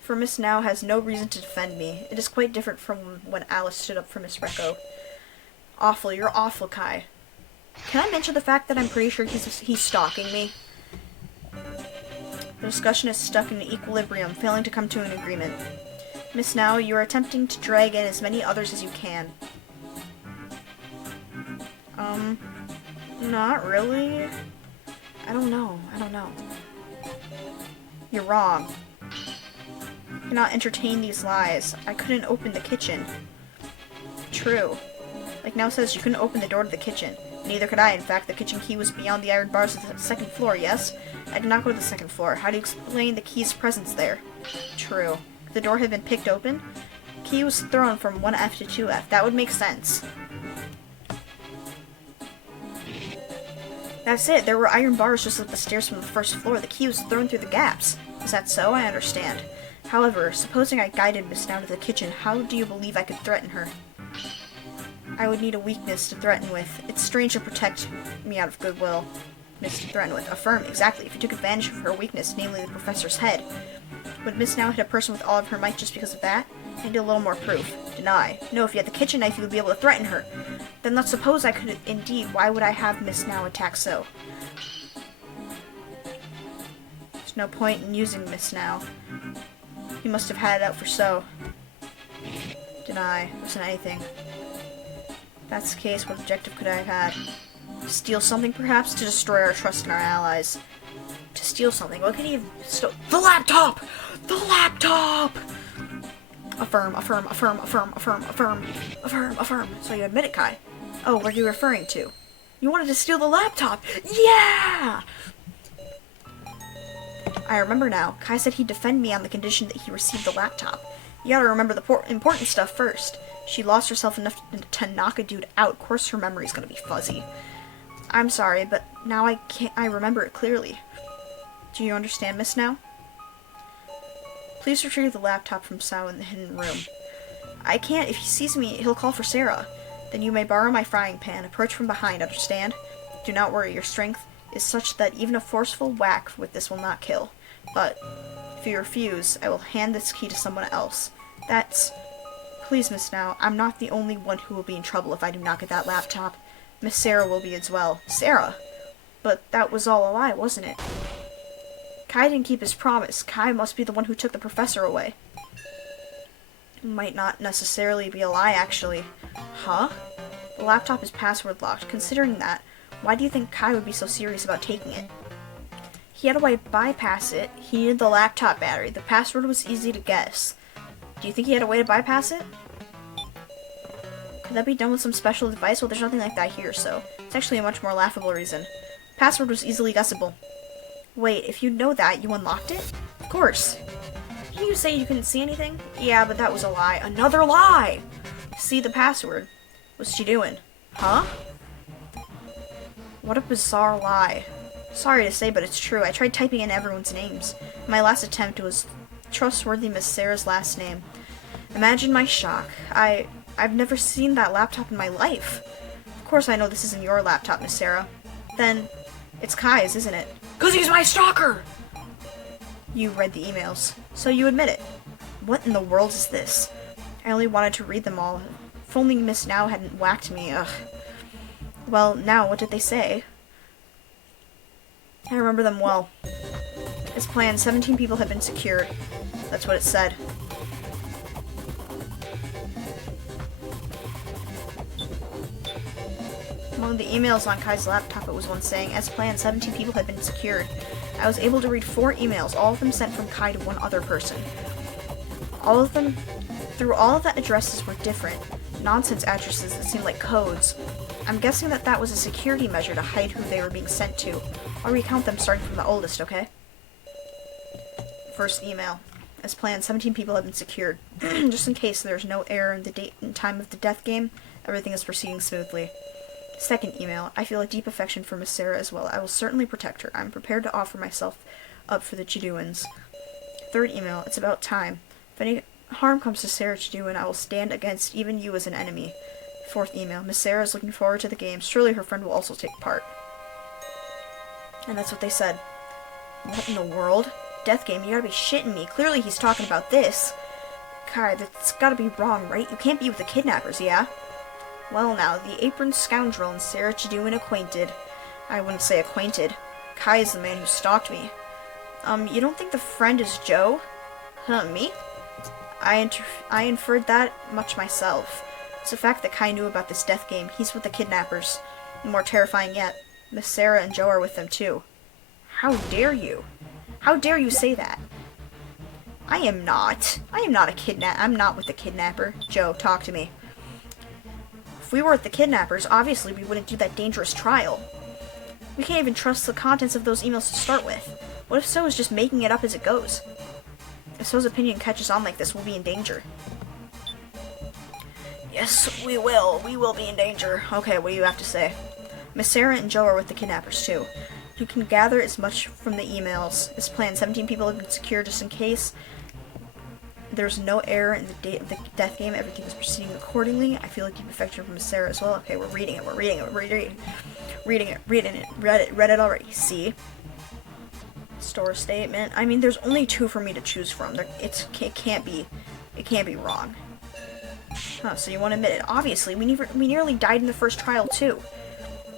For Miss Now has no reason to defend me. It is quite different from when Alice stood up for Miss Recco. Awful, you're awful, Kai. Can I mention the fact that I'm pretty sure he's stalking me? The discussion is stuck in equilibrium, failing to come to an agreement. Miss Now, you are attempting to drag in as many others as you can. Not really. I don't know. You're wrong. I cannot entertain these lies. I couldn't open the kitchen. True. Like Now says, you couldn't open the door to the kitchen. Neither could I. In fact, the kitchen key was beyond the iron bars of the second floor, yes? I did not go to the second floor. How do you explain the key's presence there? True. If the door had been picked open, the key was thrown from 1F to 2F. That would make sense. That's it. There were iron bars just up the stairs from the first floor. The key was thrown through the gaps. Is that so? I understand. However, supposing I guided Miss Now to the kitchen, how do you believe I could threaten her? I would need a weakness to threaten with. It's strange to protect me out of goodwill. Miss to threaten with. Affirm, exactly. If you took advantage of her weakness, namely the professor's head. Would Miss Now hit a person with all of her might just because of that? I need a little more proof. Deny. No, if you had the kitchen knife, you would be able to threaten her. Then let's suppose I could indeed. Why would I have Miss Now attack So? There's no point in using Miss Now. He must have had it out for So. Deny. There wasn't anything. If that's the case, what objective could I have had? To steal something, perhaps? To destroy our trust in our allies. To steal something? What could he have stolen? The laptop! The laptop! Affirm, affirm, affirm, affirm, affirm, affirm, affirm, affirm. So you admit it, Kai. Oh, what are you referring to? You wanted to steal the laptop! Yeah! I remember now. Kai said he'd defend me on the condition that he received the laptop. You gotta remember the important stuff first. She lost herself enough to knock a dude out. Of course her memory's gonna be fuzzy. I'm sorry, but now I remember it clearly. Do you understand, Miss Now? Please retrieve the laptop from So in the hidden room. I can't. If he sees me, he'll call for Sarah. Then you may borrow my frying pan. Approach from behind, understand? Do not worry, your strength is such that even a forceful whack with this will not kill. But if you refuse, I will hand this key to someone else. That's... Please, Miss Now, I'm not the only one who will be in trouble if I do not get that laptop. Miss Sarah will be as well. Sarah? But that was all a lie, wasn't it? Kai didn't keep his promise. Kai must be the one who took the professor away. Might not necessarily be a lie, actually. Huh? The laptop is password locked. Considering that, why do you think Kai would be so serious about taking it? He had a way to bypass it. He needed the laptop battery. The password was easy to guess. Do you think he had a way to bypass it? Could that be done with some special device? Well, there's nothing like that here, so it's actually a much more laughable reason. Password was easily guessable. Wait, if you know that, you unlocked it? Of course. Didn't you say you couldn't see anything? Yeah, but that was a lie. Another lie! See the password. What's she doing? Huh? What a bizarre lie. Sorry to say, but it's true. I tried typing in everyone's names. My last attempt was trustworthy Miss Sarah's last name. Imagine my shock. I've never seen that laptop in my life. Of course I know this isn't your laptop, Miss Sarah. Then, it's Kai's, isn't it? 'Cause he's my stalker! You read the emails, so you admit it. What in the world is this? I only wanted to read them all. If only Miss Now hadn't whacked me, ugh. Well, now, what did they say? I remember them well. As planned, 17 people had been secured. That's what it said. Among the emails on Kai's laptop, it was one saying, as planned, 17 people had been secured. I was able to read 4 emails, all of them sent from Kai to one other person. All of them, through all of the addresses were different, nonsense addresses that seemed like codes. I'm guessing that was a security measure to hide who they were being sent to. I'll recount them starting from the oldest, okay? First email. As planned, 17 people have been secured. Just in case there's no error in the date and time of the death game, everything is proceeding smoothly. Second email. I feel a deep affection for Miss Sarah as well. I will certainly protect her. I'm prepared to offer myself up for the Chiduans. Third email. It's about time. If any harm comes to Sarah Chiduan, I will stand against even you as an enemy. Fourth email. Miss Sarah is looking forward to the game. Surely her friend will also take part. And that's what they said. What in the world? Death game, you gotta be shitting me. Clearly he's talking about this. Kai, that's gotta be wrong, right? You can't be with the kidnappers, yeah? Well now, the apron scoundrel and Sarah Chiduan acquainted. I wouldn't say acquainted. Kai is the man who stalked me. You don't think the friend is Joe? Huh, me? I inferred that much myself. It's the fact that Kai knew about this death game. He's with the kidnappers. And more terrifying yet, Miss Sarah and Joe are with them too. How dare you? How dare you say that? I am not. I'm not with the kidnapper. Joe, talk to me. If we were with the kidnappers, obviously we wouldn't do that dangerous trial. We can't even trust the contents of those emails to start with. What if SOU is just making it up as it goes? If SOU's opinion catches on like this, we'll be in danger. Yes, we will. We will be in danger. Okay, what do you have to say? Miss Sarah and Joe are with the kidnappers too. You can gather as much from the emails. As planned, 17 people have been secured just in case. There's no error in the date of the death game. Everything is proceeding accordingly. I feel like deep affection from Miss Sarah as well. Okay, we're reading it. Read it already. See? Store statement. I mean, there's only 2 for me to choose from. It can't be wrong. Huh, so you want to admit it. Obviously, we nearly died in the first trial too.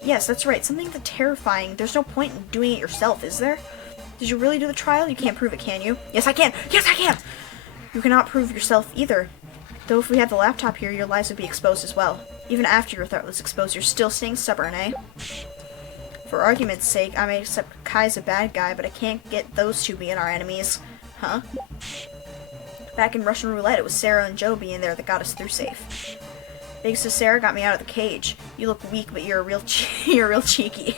Yes, that's right. Something that terrifying. There's no point in doing it yourself, is there? Did you really do the trial? You can't prove it, can you? Yes, I can! Yes, I can! You cannot prove yourself either. Though if we had the laptop here, your lives would be exposed as well. Even after your threat was exposed, you're still staying stubborn, eh? For argument's sake, I may accept Kai's a bad guy, but I can't get those 2 being our enemies. Huh? Back in Russian roulette, it was Sarah and Joe being there that got us through safe. Thanks to Sarah got me out of the cage. You look weak, but you're real cheeky.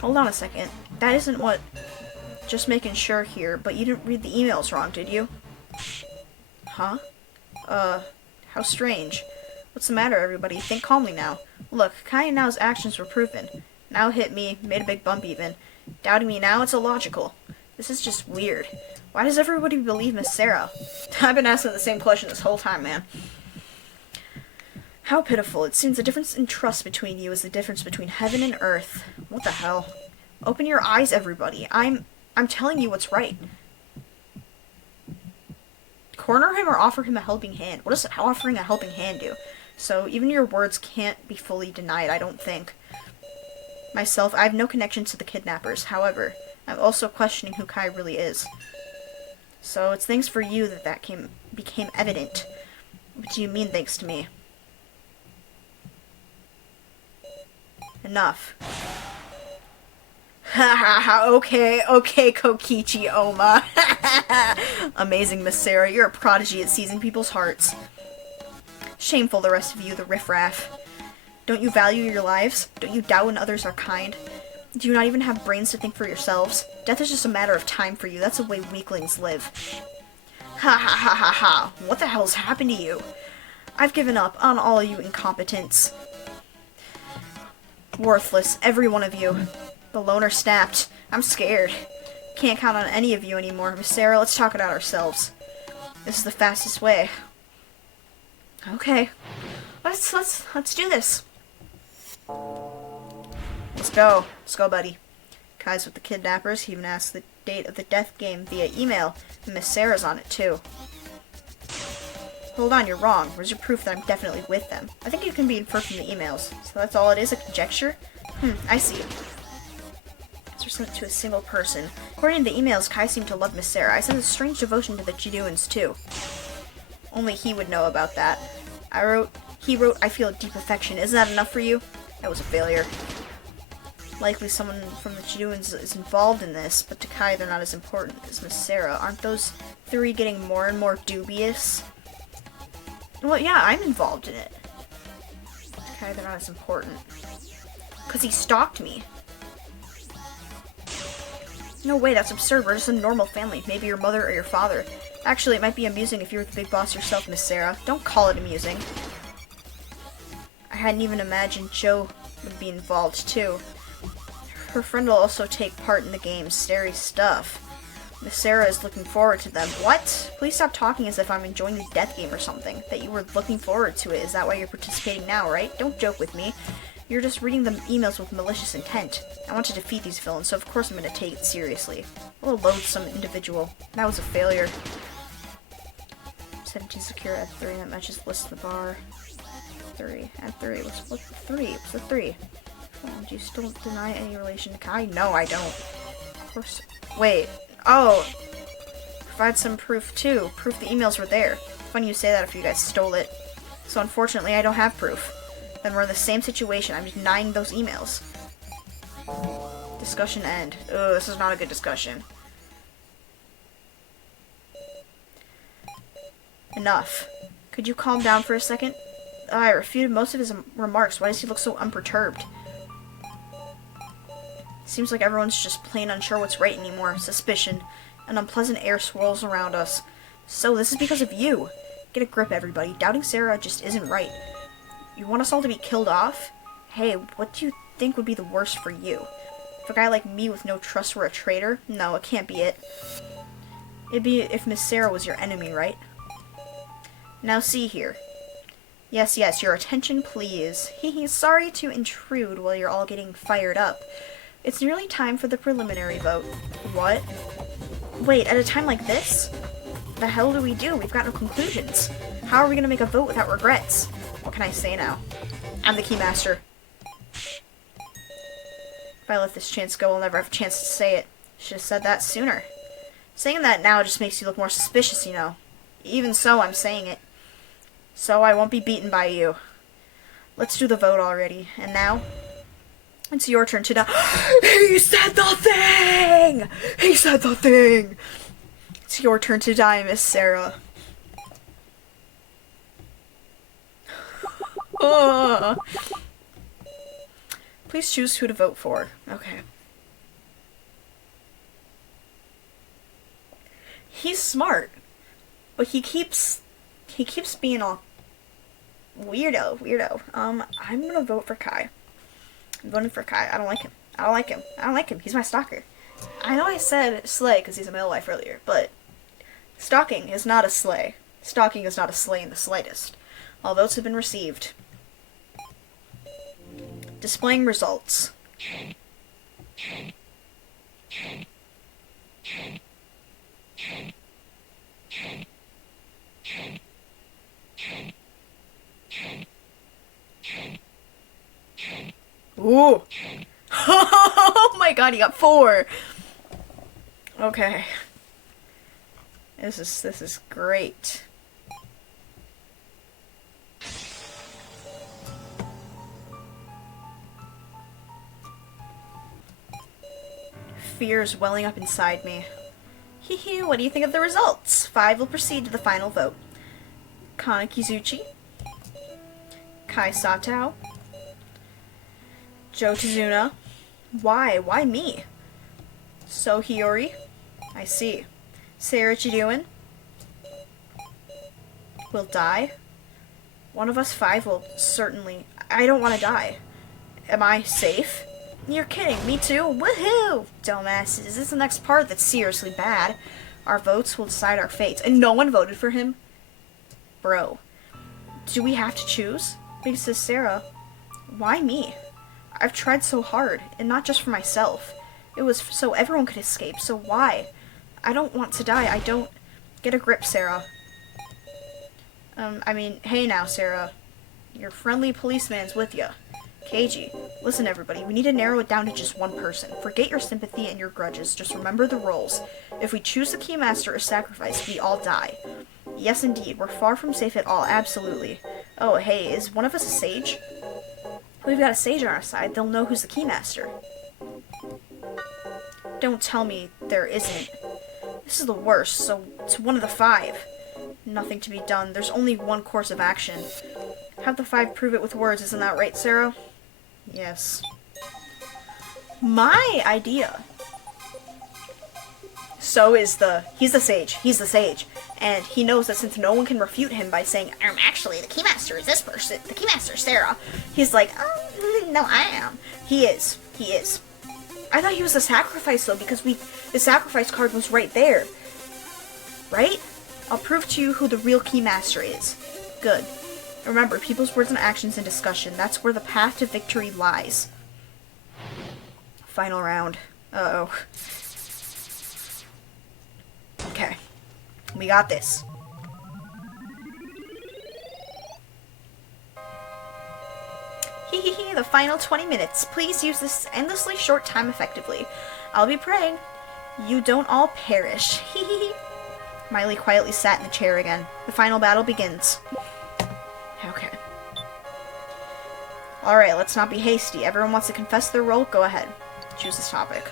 Hold on a second. That isn't what... Just making sure here, but you didn't read the emails wrong, did you? Huh? How strange. What's the matter, everybody? Think calmly now. Look, Kai and Nao's actions were proven. Nao hit me, made a big bump even. Doubting me now, it's illogical. This is just weird. Why does everybody believe Miss Sarah? I've been asking the same question this whole time, man. How pitiful. It seems the difference in trust between you is the difference between heaven and earth. What the hell? Open your eyes, everybody. I'm telling you what's right. Corner him or offer him a helping hand? What does offering a helping hand do? So even your words can't be fully denied, I don't think. Myself, I have no connection to the kidnappers. However, I'm also questioning who Kai really is. So it's thanks for you that became evident. What do you mean, thanks to me? Enough. Ha ha ha, okay, Kokichi Oma. Amazing, Miss Sarah. You're a prodigy at seizing people's hearts. Shameful, the rest of you, the riffraff. Don't you value your lives? Don't you doubt when others are kind? Do you not even have brains to think for yourselves? Death is just a matter of time for you. That's the way weaklings live. Ha ha ha ha ha. What the hell's happened to you? I've given up on all you incompetents. Worthless, every one of you. The loner snapped. I'm scared. Can't count on any of you anymore. Miss Sarah, let's talk it out ourselves. This is the fastest way. Okay. Let's do this. Let's go. Let's go, buddy. Kai's with the kidnappers. He even asked the date of the death game via email. And Miss Sarah's on it, too. Hold on, you're wrong. Where's your proof that I'm definitely with them? I think you can be inferred from the emails. So that's all it is, a conjecture? I see. These are sent to a single person. According to the emails, Kai seemed to love Miss Sarah. I sense a strange devotion to the Chiduans, too. Only he would know about that. He wrote, I feel a deep affection. Isn't that enough for you? That was a failure. Likely someone from the Chiduans is involved in this, but to Kai they're not as important as Miss Sarah. Aren't those three getting more and more dubious? Well, yeah, I'm involved in it. To Kai they're not as important. Because he stalked me. No way, that's absurd. We're just a normal family. Maybe your mother or your father. Actually, it might be amusing if you were the big boss yourself, Miss Sarah. Don't call it amusing. I hadn't even imagined Joe would be involved, too. Her friend will also take part in the game. Scary stuff. Miss Sarah is looking forward to them. What? Please stop talking as if I'm enjoying the death game or something. That you were looking forward to it. Is that why you're participating now, right? Don't joke with me. You're just reading the emails with malicious intent. I want to defeat these villains, so of course I'm going to take it seriously. What a loathsome individual. That was a failure. 17 secure at 3. That matches the list of the bar. 3. At 3. What's the 3? What's the 3? Oh, do you still deny any relation to Kai? No, I don't. Of course. Wait. Oh. Provide some proof, too. Proof the emails were there. Funny you say that if you guys stole it. So unfortunately, I don't have proof. Then we're in the same situation. I'm denying those emails. Discussion end. Ugh, this is not a good discussion. Enough. Could you calm down for a second? I refuted most of his remarks. Why does he look so unperturbed? Seems like everyone's just plain unsure what's right anymore. Suspicion. An unpleasant air swirls around us. So this is because of you. Get a grip, everybody. Doubting Sarah just isn't right. You want us all to be killed off? Hey, what do you think would be the worst for you? If a guy like me with no trust were a traitor? No, it can't be it. It'd be if Miss Sarah was your enemy, right? Now see here. Yes, your attention please. He's sorry to intrude while you're all getting fired up. It's nearly time for the preliminary vote. What? Wait, at a time like this? The hell do we do? We've got no conclusions. How are we gonna make a vote without regrets? What can I say now? I'm the keymaster. If I let this chance go, I'll never have a chance to say it. Should have said that sooner. Saying that now just makes you look more suspicious, you know. Even so, I'm saying it. So I won't be beaten by you. Let's do the vote already. And now, it's your turn to die. He said the thing! He said the thing! It's your turn to die, Miss Sarah. Please choose who to vote for. Okay. He's smart, but he keeps being all weirdo. I'm gonna vote for Kai. I'm voting for Kai. I don't like him. He's my stalker. I know I said slay because he's a male life earlier, but stalking is not a slay. Stalking is not a slay in the slightest. All votes have been received. Displaying results. Ooh. Oh my god, he got 4. Okay. This is great. Fear is welling up inside me. Hee hee, what do you think of the results? 5 will proceed to the final vote. Kana Kizuchi, Kai Satao, Joe Tizuna. Why? Why me? So Hiyori. I see. Sarah Chiduin will die. One of us 5 will certainly... I don't want to die. Am I safe? You're kidding. Me too? Woohoo! Dumbasses. This is the next part that's seriously bad. Our votes will decide our fates. And no one voted for him? Bro. Do we have to choose? Big Sis Sarah. Why me? I've tried so hard. And not just for myself. It was so everyone could escape. So why? I don't want to die. I don't... Get a grip, Sarah. Hey now, Sarah. Your friendly policeman's with ya. Keiji, listen everybody, we need to narrow it down to just one person. Forget your sympathy and your grudges, just remember the roles. If we choose the Keymaster as sacrifice, we all die. Yes indeed, we're far from safe at all, absolutely. Oh hey, is one of us a sage? We've got a sage on our side, they'll know who's the Keymaster. Don't tell me there isn't. This is the worst, so it's one of the 5. Nothing to be done, there's only one course of action. Have the 5 prove it with words, isn't that right, Sarah? Yes. My idea. He's the sage. And he knows that since no one can refute him by saying, actually, the Keymaster is this person, the Keymaster Sarah, he's like, no, I am. He is. I thought he was a sacrifice, though, because the sacrifice card was right there. Right? I'll prove to you who the real Keymaster is. Good. Remember, people's words and actions in discussion, that's where the path to victory lies. Final round. Uh-oh. Okay. We got this. Hee hee hee, the final 20 minutes. Please use this endlessly short time effectively. I'll be praying. You don't all perish. Hee hee hee. Miley quietly sat in the chair again. The final battle begins. Okay. Alright, let's not be hasty. Everyone wants to confess their role? Go ahead. Choose this topic.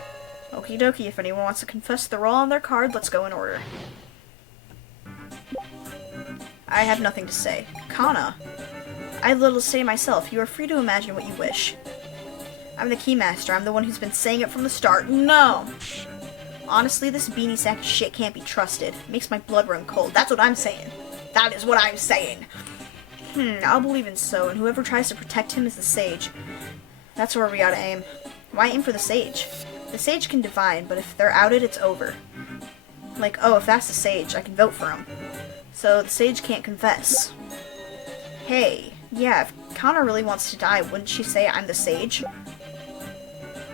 Okie dokie, if anyone wants to confess the role on their card, let's go in order. I have nothing to say. Kana. I have little to say myself. You are free to imagine what you wish. I'm the Keymaster. I'm the one who's been saying it from the start. No! Honestly, this beanie sack of shit can't be trusted. It makes my blood run cold. That's what I'm saying. That is what I'm saying. I'll believe in So, and whoever tries to protect him is the sage. That's where we ought to aim. Why aim for the sage? The sage can divine, but if they're outed, it's over. Like, oh, if that's the sage, I can vote for him. So the sage can't confess. Hey, yeah, if Kana really wants to die, wouldn't she say I'm the sage?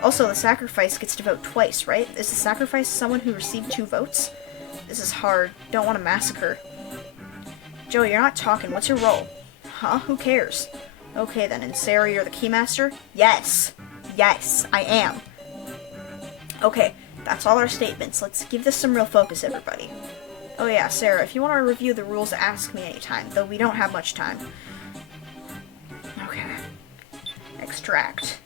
Also, the sacrifice gets to vote twice, right? Is the sacrifice someone who received 2 votes? This is hard. Don't want to massacre. Joe, you're not talking. What's your role? Huh? Who cares? Okay then, and Sarah, you're the Keymaster? Yes! Yes, I am. Okay, that's all our statements. Let's give this some real focus, everybody. Oh yeah, Sarah, if you want to review the rules, ask me anytime, though we don't have much time. Okay. Extract.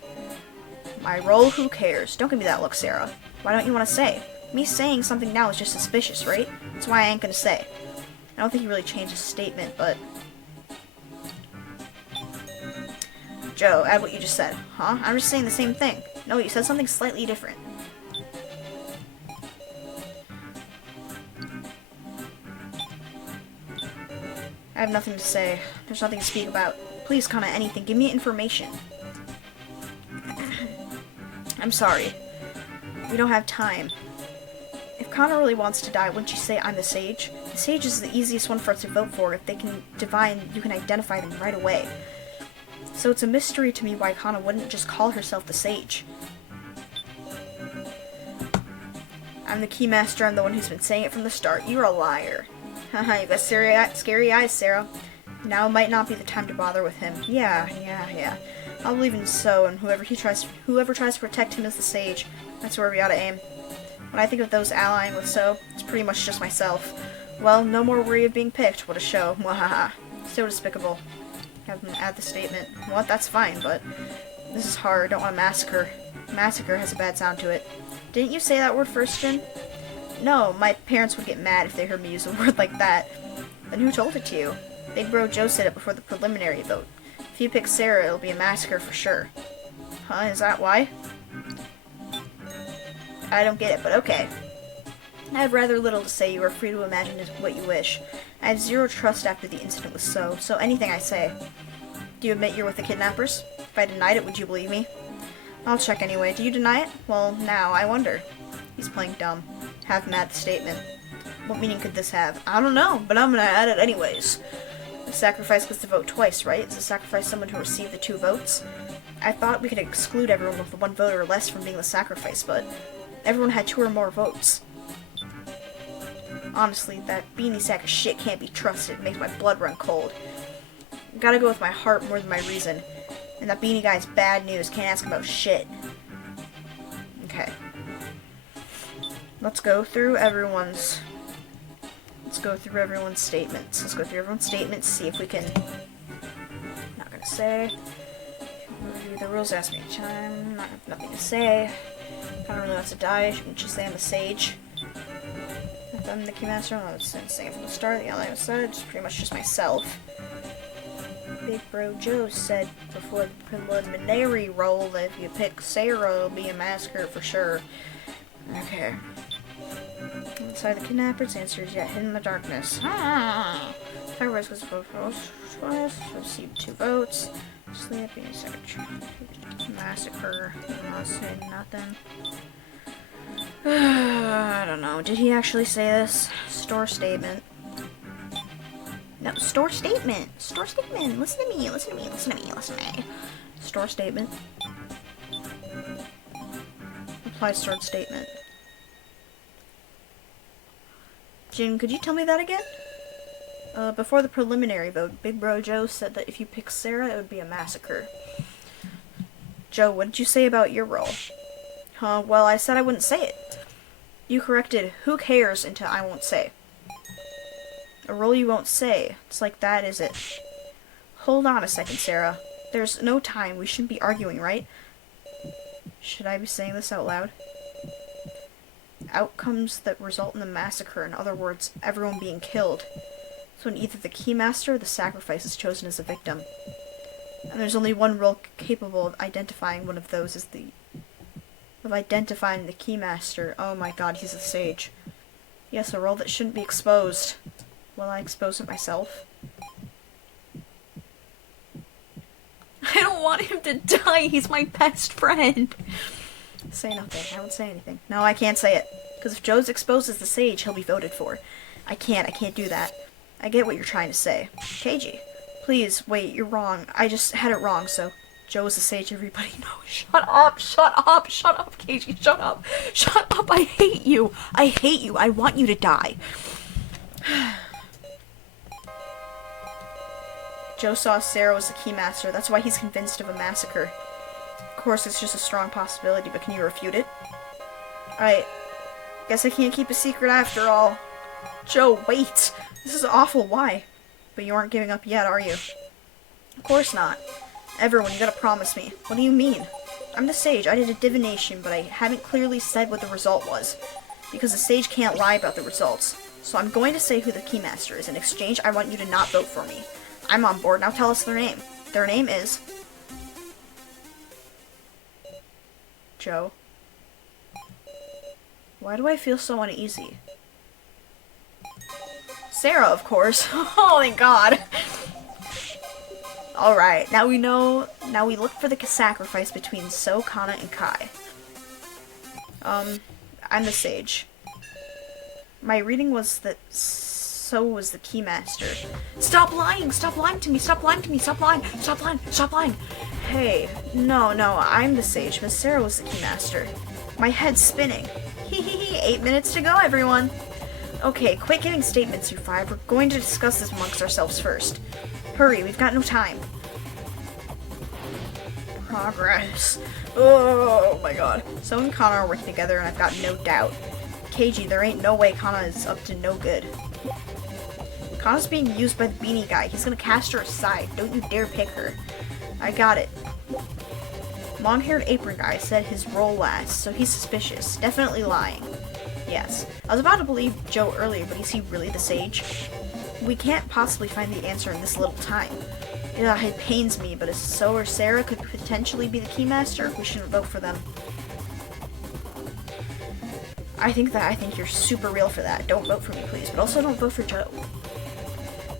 My role, who cares? Don't give me that look, Sarah. Why don't you want to say? Me saying something now is just suspicious, right? That's why I ain't gonna say. I don't think he really changed his statement, but... Joe, add what you just said. Huh? I'm just saying the same thing. No, you said something slightly different. I have nothing to say. There's nothing to speak about. Please, Kana, anything. Give me information. I'm sorry. We don't have time. If Kana really wants to die, wouldn't you say I'm the sage? The sage is the easiest one for us to vote for. If they can divine, you can identify them right away. So it's a mystery to me why Kana wouldn't just call herself the sage. I'm the Keymaster. I'm the one who's been saying it from the start. You're a liar. Haha, you got scary eyes, Sarah. Now might not be the time to bother with him. Yeah. I'll believe in So, and whoever tries to protect him is the sage. That's where we ought to aim. When I think of those allying with So, it's pretty much just myself. Well, no more worry of being picked. What a show. Mwahaha. So despicable. Have them add the statement. What? That's fine, but This is hard. I don't want to massacre. Massacre has a bad sound to it. Didn't you say that word first, Jin? No, my parents would get mad if they heard me use a word like that. Then who told it to you? Big Bro Joe said it before the preliminary vote. If you pick Sarah, it'll be a massacre for sure. Huh, is that why? I don't get it, but okay. I have rather little to say. You are free to imagine what you wish. I have zero trust after the incident with so anything I say. Do you admit you're with the kidnappers? If I denied it, would you believe me? I'll check anyway. Do you deny it? Well, now, I wonder. He's playing dumb. Have mad statement. What meaning could this have? I don't know, but I'm gonna add it anyways. The sacrifice gets to vote twice, right? Is the sacrifice someone who received the 2 votes? I thought we could exclude everyone with 1 vote or less from being the sacrifice, but everyone had 2 or more votes. Honestly, that beanie sack of shit can't be trusted. It makes my blood run cold. Gotta go with my heart more than my reason. And that beanie guy's bad news. Can't ask him about shit. Okay. Let's go through everyone's statements. Let's go through everyone's statements, see if we can... Not gonna say. Review the rules, ask me a time. Nothing to say. I don't really want to die. You can just say I'm a sage. If I'm the Keymaster, I'm saying from the start. The only I said it's pretty much just myself. Big Bro Joe said before the preliminary roll that if you pick Sarah, it'll be a massacre for sure. Okay. Inside the kidnappers, answer is yet hidden in the darkness. Sacrifice was vote twice. Received 2 votes. Sleep being a second. Massacre. I'm not saying nothing. I don't know. Did he actually say this? Store statement. No, store statement. Store statement. Listen to me. Listen to me. Listen to me. Listen to me. Store statement. Apply stored statement. Jin, could you tell me that again? Before the preliminary vote, Big Bro Joe said that if you pick Sarah, it would be a massacre. Joe, what did you say about your role? Well, I said I wouldn't say it. You corrected, who cares, into I won't say. A role you won't say. It's like that, is it? Hold on a second, Sarah. There's no time. We shouldn't be arguing, right? Should I be saying this out loud? Outcomes that result in the massacre. In other words, everyone being killed. So in either the Keymaster or the sacrifice is chosen as a victim. And there's only one role capable of identifying one of those as identifying the Keymaster. Oh my god, he's a sage. Yes, a role that shouldn't be exposed. Will I expose it myself? I don't want him to die. He's my best friend. Say nothing. I won't say anything. No, I can't say it. Because if Joe's exposed as the sage, he'll be voted for. I can't do that. I get what you're trying to say. KG, please, wait, you're wrong. I just had it wrong, so Joe is the sage everybody knows. Shut up, KG, shut up. Shut up, I hate you. I hate you. I want you to die. Joe saw Sarah was the Keymaster. That's why he's convinced of a massacre. Of course, it's just a strong possibility, but can you refute it? Alright. Guess I can't keep a secret after all. Joe, wait! This is awful, why? But you aren't giving up yet, are you? Of course not. Everyone, you gotta promise me. What do you mean? I'm the sage. I did a divination, but I haven't clearly said what the result was. Because the sage can't lie about the results. So I'm going to say who the Keymaster is. In exchange, I want you to not vote for me. I'm on board. Now tell us their name. Their name is... Joe. Why do I feel so uneasy? Sarah, of course. Oh, thank God. Alright, now we know... Now we look for the sacrifice between So, Kana, and Kai. I'm the sage. My reading was that So was the Keymaster. Stop lying! Stop lying to me! Stop lying to me! Stop lying! Stop lying! Stop lying! Hey, no, I'm the sage. Miss Sarah was the Keymaster. My head's spinning. Hee hee hee, 8 minutes to go, everyone! Okay, quit giving statements, you 5. We're going to discuss this amongst ourselves first. Hurry, we've got no time. Progress. Oh my god. So and Kana are working together, and I've got no doubt. KG, there ain't no way Kana is up to no good. Kana's being used by the beanie guy. He's gonna cast her aside. Don't you dare pick her. I got it. Long-haired apron guy said his role lasts, so he's suspicious. Definitely lying. Yes. I was about to believe Joe earlier, but is he really the sage? We can't possibly find the answer in this little time. Ugh, it pains me, but if So or Sarah could potentially be the Keymaster, we shouldn't vote for them. I think you're super real for that. Don't vote for me, please. But also don't vote for Joe.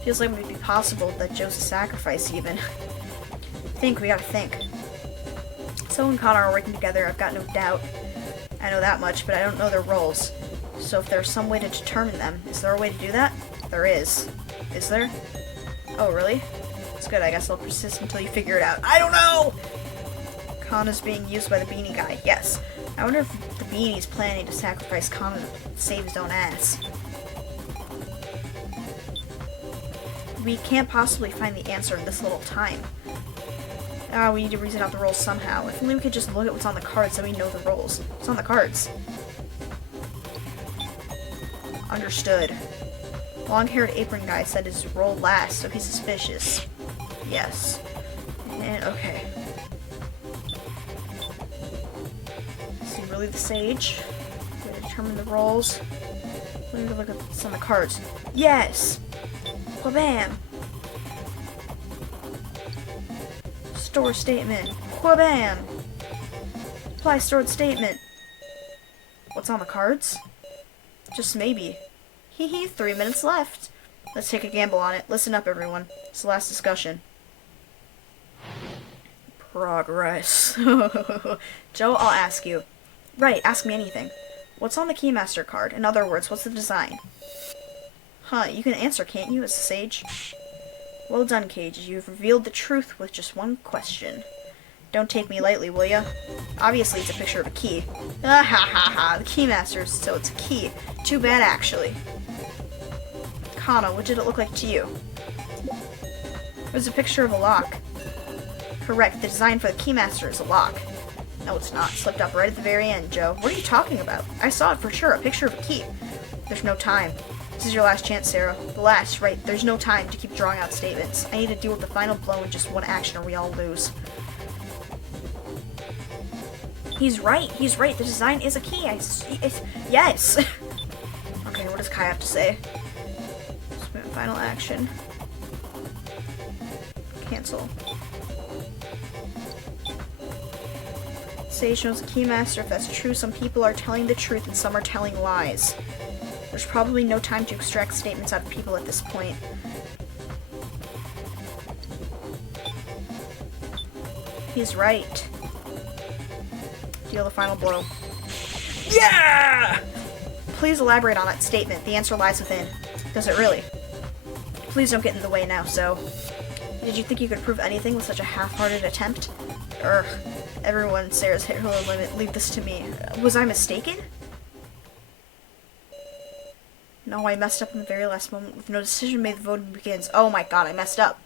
Feels like it would be possible that Joe's a sacrifice, even. We gotta think. So and Connor are working together, I've got no doubt. I know that much, but I don't know their roles. So if there's some way to determine them, is there a way to do that? There is. Is there? Oh, really? It's good, I guess I'll persist until you figure it out. I don't know! Khan is being used by the beanie guy, yes. I wonder if the beanie's planning to sacrifice Khan to save his own ass. We can't possibly find the answer in this little time. We need to reason out the roles somehow. If only we could just look at what's on the cards, then we know the roles. What's on the cards? Understood. Long-haired apron guy said his role lasts, so he's suspicious. Yes. And okay. Is he really the sage? We determine the roles. We need to look at what's on the cards. Yes! Wha-bam! Store statement. Wha-bam! Apply stored statement. What's on the cards? Just maybe. Hee hee, 3 minutes left. Let's take a gamble on it. Listen up, everyone. It's the last discussion. Progress. Joe, I'll ask you. Right, ask me anything. What's on the Keymaster card? In other words, what's the design? Huh, you can answer, can't you, as a sage? Well done, Cage. You've revealed the truth with just one question. Don't take me lightly, will ya? Obviously, it's a picture of a key. Ah ha ha ha, the Keymaster, so it's a key. Too bad, actually. Kana, what did it look like to you? It was a picture of a lock. Correct, the design for the Keymaster is a lock. No, it's not. It slipped up right at the very end, Joe. What are you talking about? I saw it for sure, a picture of a key. There's no time. This is your last chance, Sarah. The last, right? There's no time to keep drawing out statements. I need to deal with the final blow in just one action or we all lose. He's right. He's right. The design is a key. Yes! Okay, what does Kai have to say? Final action. Cancel. Sage knows the Keymaster. If that's true, some people are telling the truth and some are telling lies. There's probably no time to extract statements out of people at this point. He's right. Deal the final blow. Yeah! Please elaborate on that statement. The answer lies within. Does it really? Please don't get in the way now, so. Did you think you could prove anything with such a half-hearted attempt? Everyone, Sarah's hit her limit. Leave this to me. Was I mistaken? No, I messed up in the very last moment. With no decision made, the voting begins. Oh my god, I messed up.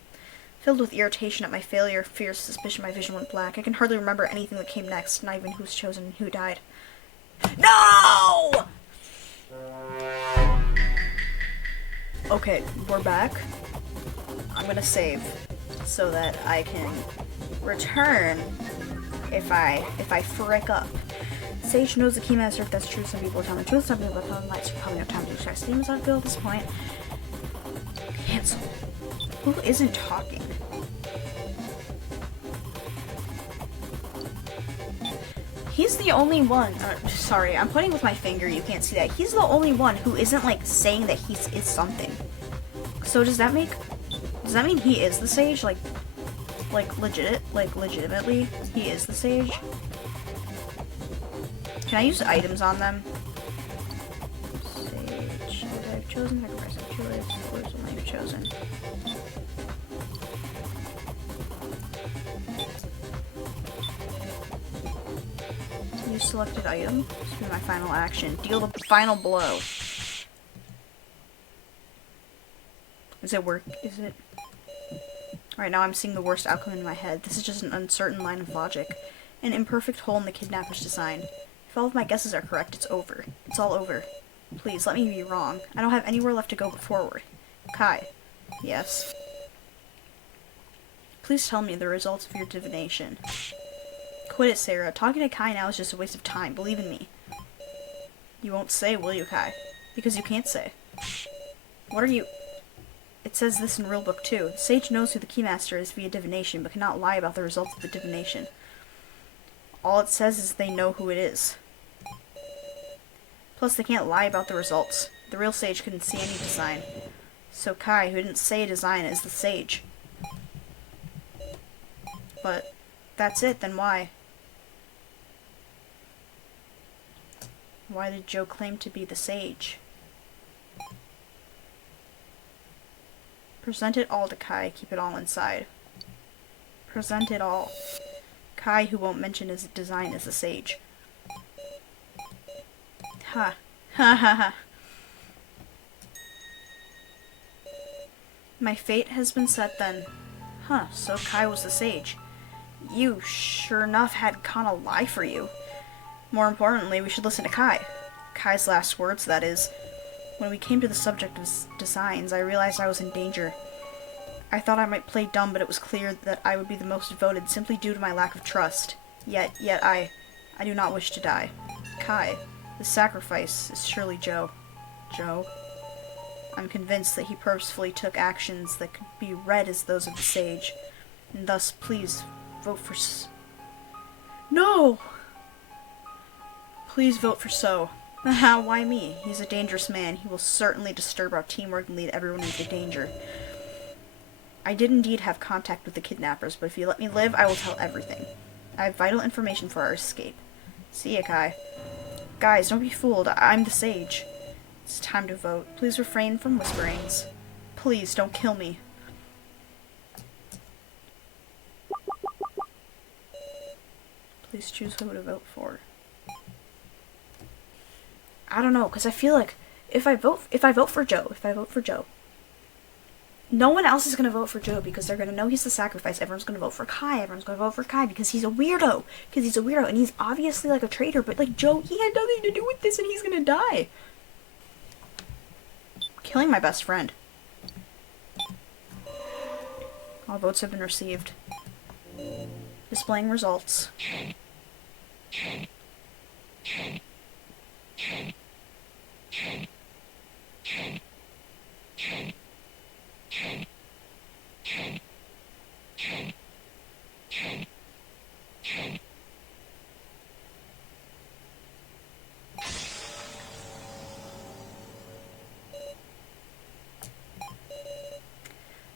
Filled with irritation at my failure, fear, suspicion, my vision went black. I can hardly remember anything that came next, not even who was chosen and who died. No! Okay, we're back. I'm gonna save so that I can return if I frick up. Sage knows the Keymaster. If that's true, some people are telling the truth, some people are telling lies. We probably have time to extract statements out of Bill at this point. Cancel. Who isn't talking? He's the only one. Sorry, I'm pointing with my finger. You can't see that. He's the only one who isn't like saying that he is something. So does that mean he is the sage? Legitimately, he is the sage? Can I use items on them? Sage. What I've chosen? Sacrifice of choice. What is the one you've chosen? Use selected item. This will be my final action. Deal the final blow. Does it work? Is it? Alright, now I'm seeing the worst outcome in my head. This is just an uncertain line of logic. An imperfect hole in the kidnapper's design. If all of my guesses are correct, it's over. It's all over. Please, let me be wrong. I don't have anywhere left to go but forward. Kai. Yes. Please tell me the results of your divination. Quit it, Sarah. Talking to Kai now is just a waste of time. Believe in me. You won't say, will you, Kai? Because you can't say. What are you... It says this in Rule Book 2. The sage knows who the keymaster is via divination, but cannot lie about the results of the divination. All it says is they know who it is. Plus, they can't lie about the results. The real sage couldn't see any design. So Kai, who didn't say a design, is the sage. But that's it, then why? Why did Joe claim to be the sage? Present it all to Kai, keep it all inside. Present it all. Kai, who won't mention his design, is the sage. Ha. Ha ha ha. My fate has been set then. Huh, so Kai was the sage. You, sure enough, had Kana lie for you. More importantly, we should listen to Kai. Kai's last words, that is. When we came to the subject of designs, I realized I was in danger. I thought I might play dumb, but it was clear that I would be the most devoted simply due to my lack of trust. Yet I do not wish to die. Kai, the sacrifice is surely Joe. Joe? I'm convinced that he purposefully took actions that could be read as those of the sage. And thus, please, vote for No! Please vote for So. Haha, why me? He's a dangerous man. He will certainly disturb our teamwork and lead everyone into danger. I did indeed have contact with the kidnappers, but if you let me live, I will tell everything. I have vital information for our escape. See ya, Kai. Guys, don't be fooled. I'm the sage. It's time to vote. Please refrain from whisperings. Please, don't kill me. Please choose who to vote for. I don't know, because I feel like if I vote for Joe, no one else is going to vote for Joe because they're going to know he's the sacrifice. Everyone's going to vote for Kai. Everyone's going to vote for Kai because he's a weirdo. And he's obviously like a traitor, but like Joe, he had nothing to do with this and he's going to die. Killing my best friend. All votes have been received. Displaying results.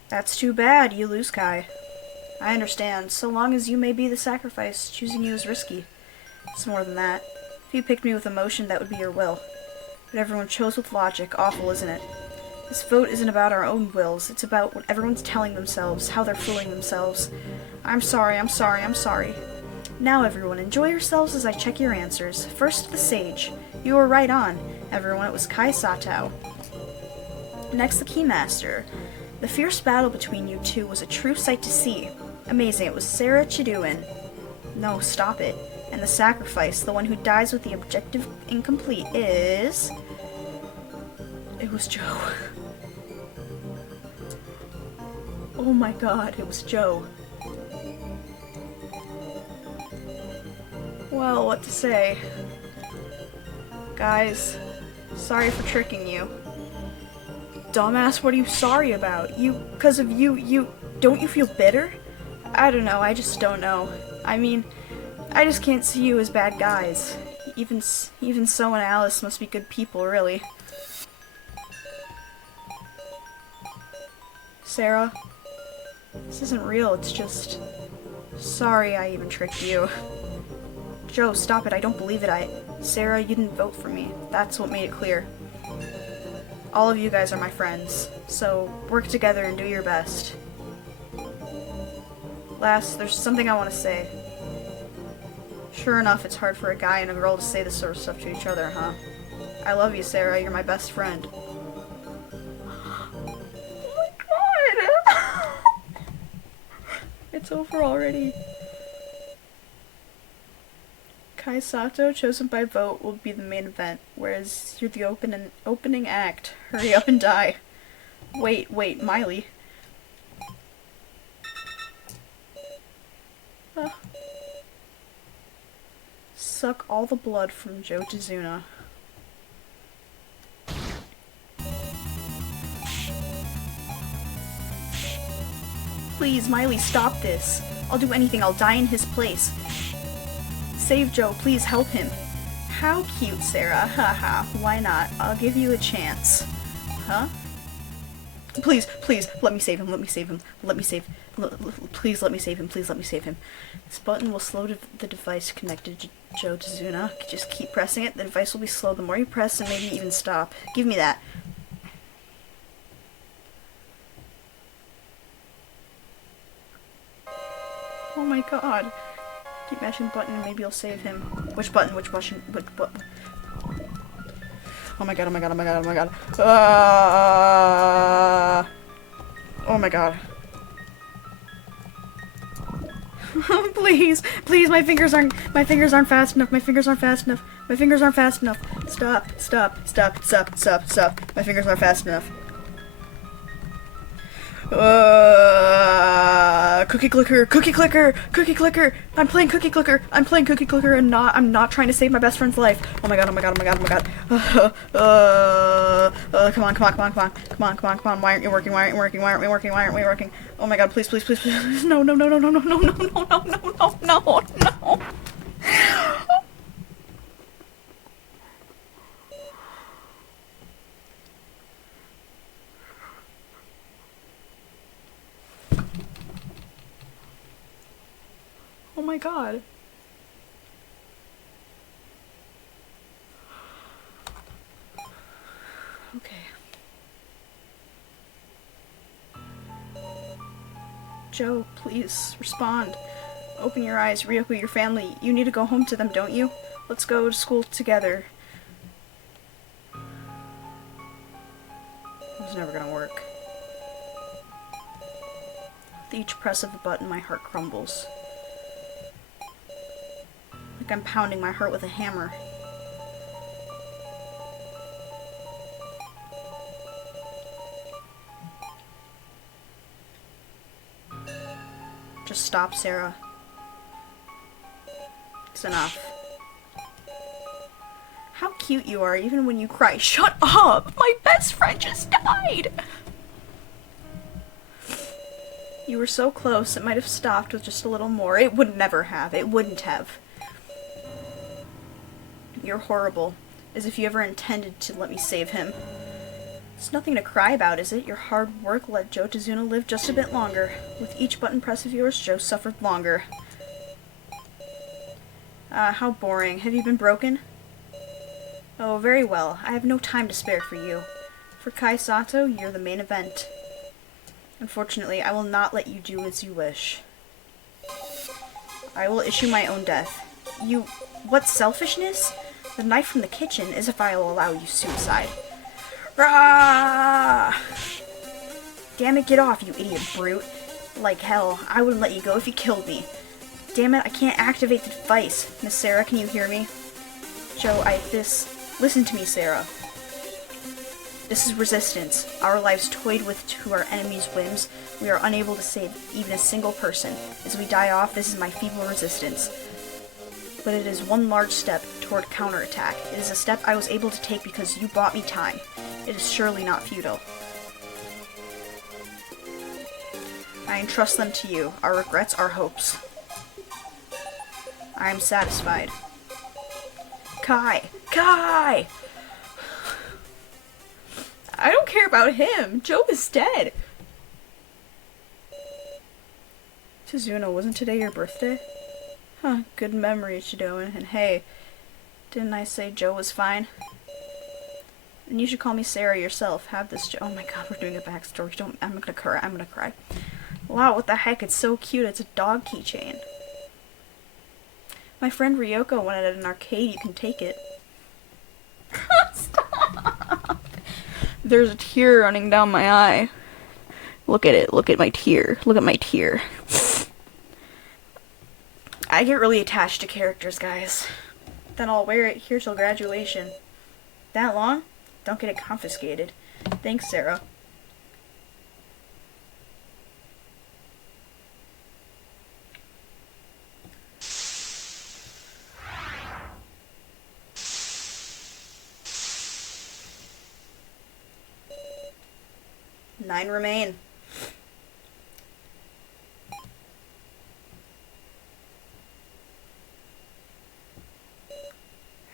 That's too bad. You lose, Kai. I understand. So long as you may be the sacrifice, choosing you is risky. It's more than that. If you picked me with emotion, that would be your will. But everyone chose with logic. Awful, isn't it? This vote isn't about our own wills. It's about what everyone's telling themselves, how they're fooling themselves. I'm sorry. Now, everyone, enjoy yourselves as I check your answers. First, the sage. You were right on. Everyone, it was Kai Sato. Next, the Keymaster. The fierce battle between you two was a true sight to see. Amazing, it was Sarah Chiduin. No, stop it. And the sacrifice, the one who dies with the objective incomplete, is... It was Joe. Oh my god, it was Joe. Well, what to say? Guys, sorry for tricking you. Dumbass, what are you sorry about? Because of you, don't you feel bitter? I don't know, I just don't know. I mean, I just can't see you as bad guys. Even So and Alice must be good people, really. Sarah, this isn't real, it's just... Sorry I even tricked you. Joe, stop it, I don't believe it, Sarah, you didn't vote for me. That's what made it clear. All of you guys are my friends, so work together and do your best. Last, there's something I want to say. Sure enough, it's hard for a guy and a girl to say this sort of stuff to each other, huh? I love you, Sarah. You're my best friend. Oh my god! It's over already. Kai Sato, chosen by vote, will be the main event, whereas you're the opening act. Hurry up and die. Wait, Miley. suck all the blood from Joe Tizuna. Please, Miley, stop this. I'll do anything. I'll die in his place. Save Joe. Please help him. How cute, Sarah. Haha. Why not? I'll give you a chance. Huh? Please, please, let me save him. Let me save him. Let me save. Please let me save him. Please let me save him. This button will slow the device connected to Joe Tizuna. Just keep pressing it. The device will be slow. The more you press, and maybe even stop. Give me that. Oh my god. Keep mashing the button and maybe you'll save him. Which button? Which button? Which button? Oh my god, oh my god, oh my god, oh my god. Oh my god. Please, please, my fingers aren't fast enough. My fingers aren't fast enough. My fingers aren't fast enough. Stop, stop, stop, stop, stop, stop. My fingers aren't fast enough. Cookie clicker, cookie clicker, cookie clicker. I'm playing cookie clicker. I'm playing cookie clicker, and I'm not trying to save my best friend's life. Oh my god, oh my god, oh my god, oh my god. Come on, come on, come on, come on, come on, come on, come on. Why aren't you working? Why aren't you working? Why aren't we working? Why aren't we working? Oh my god, please, please, please, please. No, no, no, no, no, no, no, no, no, no, no, no, no, no. Oh my god. Okay. Joe, please, respond. Open your eyes, Ryoko, your family. You need to go home to them, don't you? Let's go to school together. It's never gonna work. With each press of the button, my heart crumbles. Like I'm pounding my heart with a hammer. Just stop, Sarah. It's enough. How cute you are, even when you cry. Shut up! My best friend just died! You were so close, it might have stopped with just a little more. It would never have. It wouldn't have. You're horrible. As if you ever intended to let me save him. It's nothing to cry about, is it? Your hard work let Joe Tizuna live just a bit longer. With each button press of yours, Joe suffered longer. How boring. Have you been broken? Oh, very well. I have no time to spare for you. For Kai Sato, you're the main event. Unfortunately, I will not let you do as you wish. I will issue my own death. You... what selfishness? The knife from the kitchen, as if I will allow you suicide. Rah! Damn it, get off, you idiot brute. Like hell, I wouldn't let you go if you killed me. Damn it, I can't activate the device. Miss Sarah, can you hear me? Joe, listen to me, Sarah. This is resistance. Our lives toyed with to our enemies' whims. We are unable to save even a single person. As we die off, this is my feeble resistance. But it is one large step toward counterattack. It is a step I was able to take because you bought me time. It is surely not futile. I entrust them to you, our regrets, our hopes. I am satisfied. Kai! Kai! I don't care about him. Joe is dead. Tizuna, wasn't today your birthday? Huh, good memory, Chidoan. And hey, didn't I say Joe was fine? And you should call me Sarah yourself. Have this Joe. Oh my god, we're doing a backstory. I'm gonna cry. I'm gonna cry. Wow, what the heck? It's so cute. It's a dog keychain. My friend Ryoko wanted it at an arcade. You can take it. Stop! There's a tear running down my eye. Look at it. Look at my tear. Look at my tear. I get really attached to characters, guys. Then I'll wear it here till graduation. That long? Don't get it confiscated. Thanks, Sarah. 9 remain.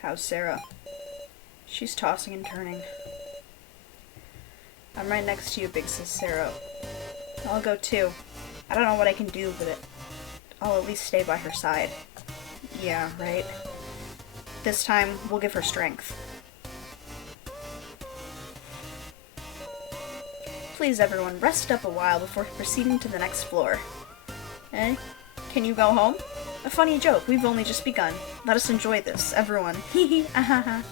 How's Sarah? She's tossing and turning. I'm right next to you, big sis Sarah. I'll go too. I don't know what I can do, but I'll at least stay by her side. Yeah, right? This time, we'll give her strength. Please, everyone, rest up a while before proceeding to the next floor. Eh? Can you go home? A funny joke, we've only just begun. Let us enjoy this, everyone. Hee hee, ahaha.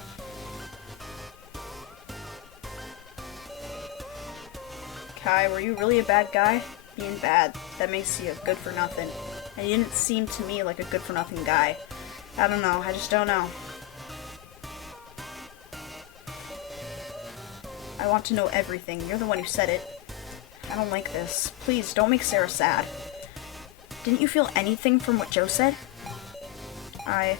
Kai, were you really a bad guy? Being bad, that makes you a good for nothing. And you didn't seem to me like a good for nothing guy. I don't know, I just don't know. I want to know everything. You're the one who said it. I don't like this. Please, don't make Sarah sad. Didn't you feel anything from what Joe said? Hey.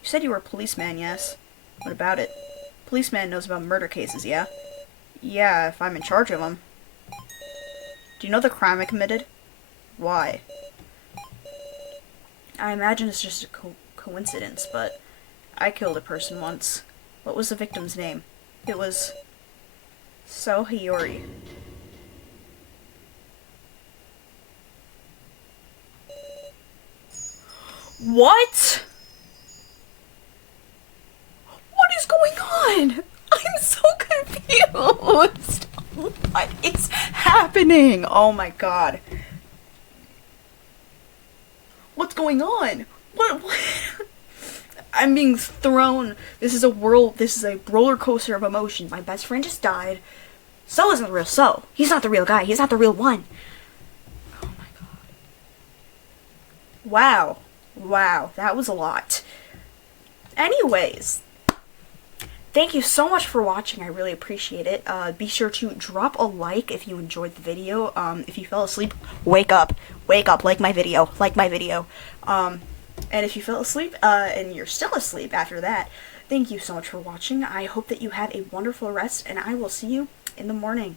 You said you were a policeman, yes? What about it? Policeman knows about murder cases, yeah? Yeah, if I'm in charge of them. Do you know the crime I committed? Why? I imagine it's just a coincidence, but I killed a person once. What was the victim's name? It was So Hiyori. What? What is going on? I'm so confused. What is happening? Oh my god. What's going on? What? I'm being thrown. This is a roller coaster of emotion. My best friend just died. So isn't the real So. He's not the real guy. He's not the real one. Oh my god. Wow. Wow, that was a lot. Anyways, thank you so much for watching. I really appreciate it. Be sure to drop a like if you enjoyed the video. If you fell asleep, wake up. Wake up, like my video. Like my video. And if you fell asleep, and you're still asleep after that, thank you so much for watching. I hope that you have a wonderful rest, and I will see you in the morning.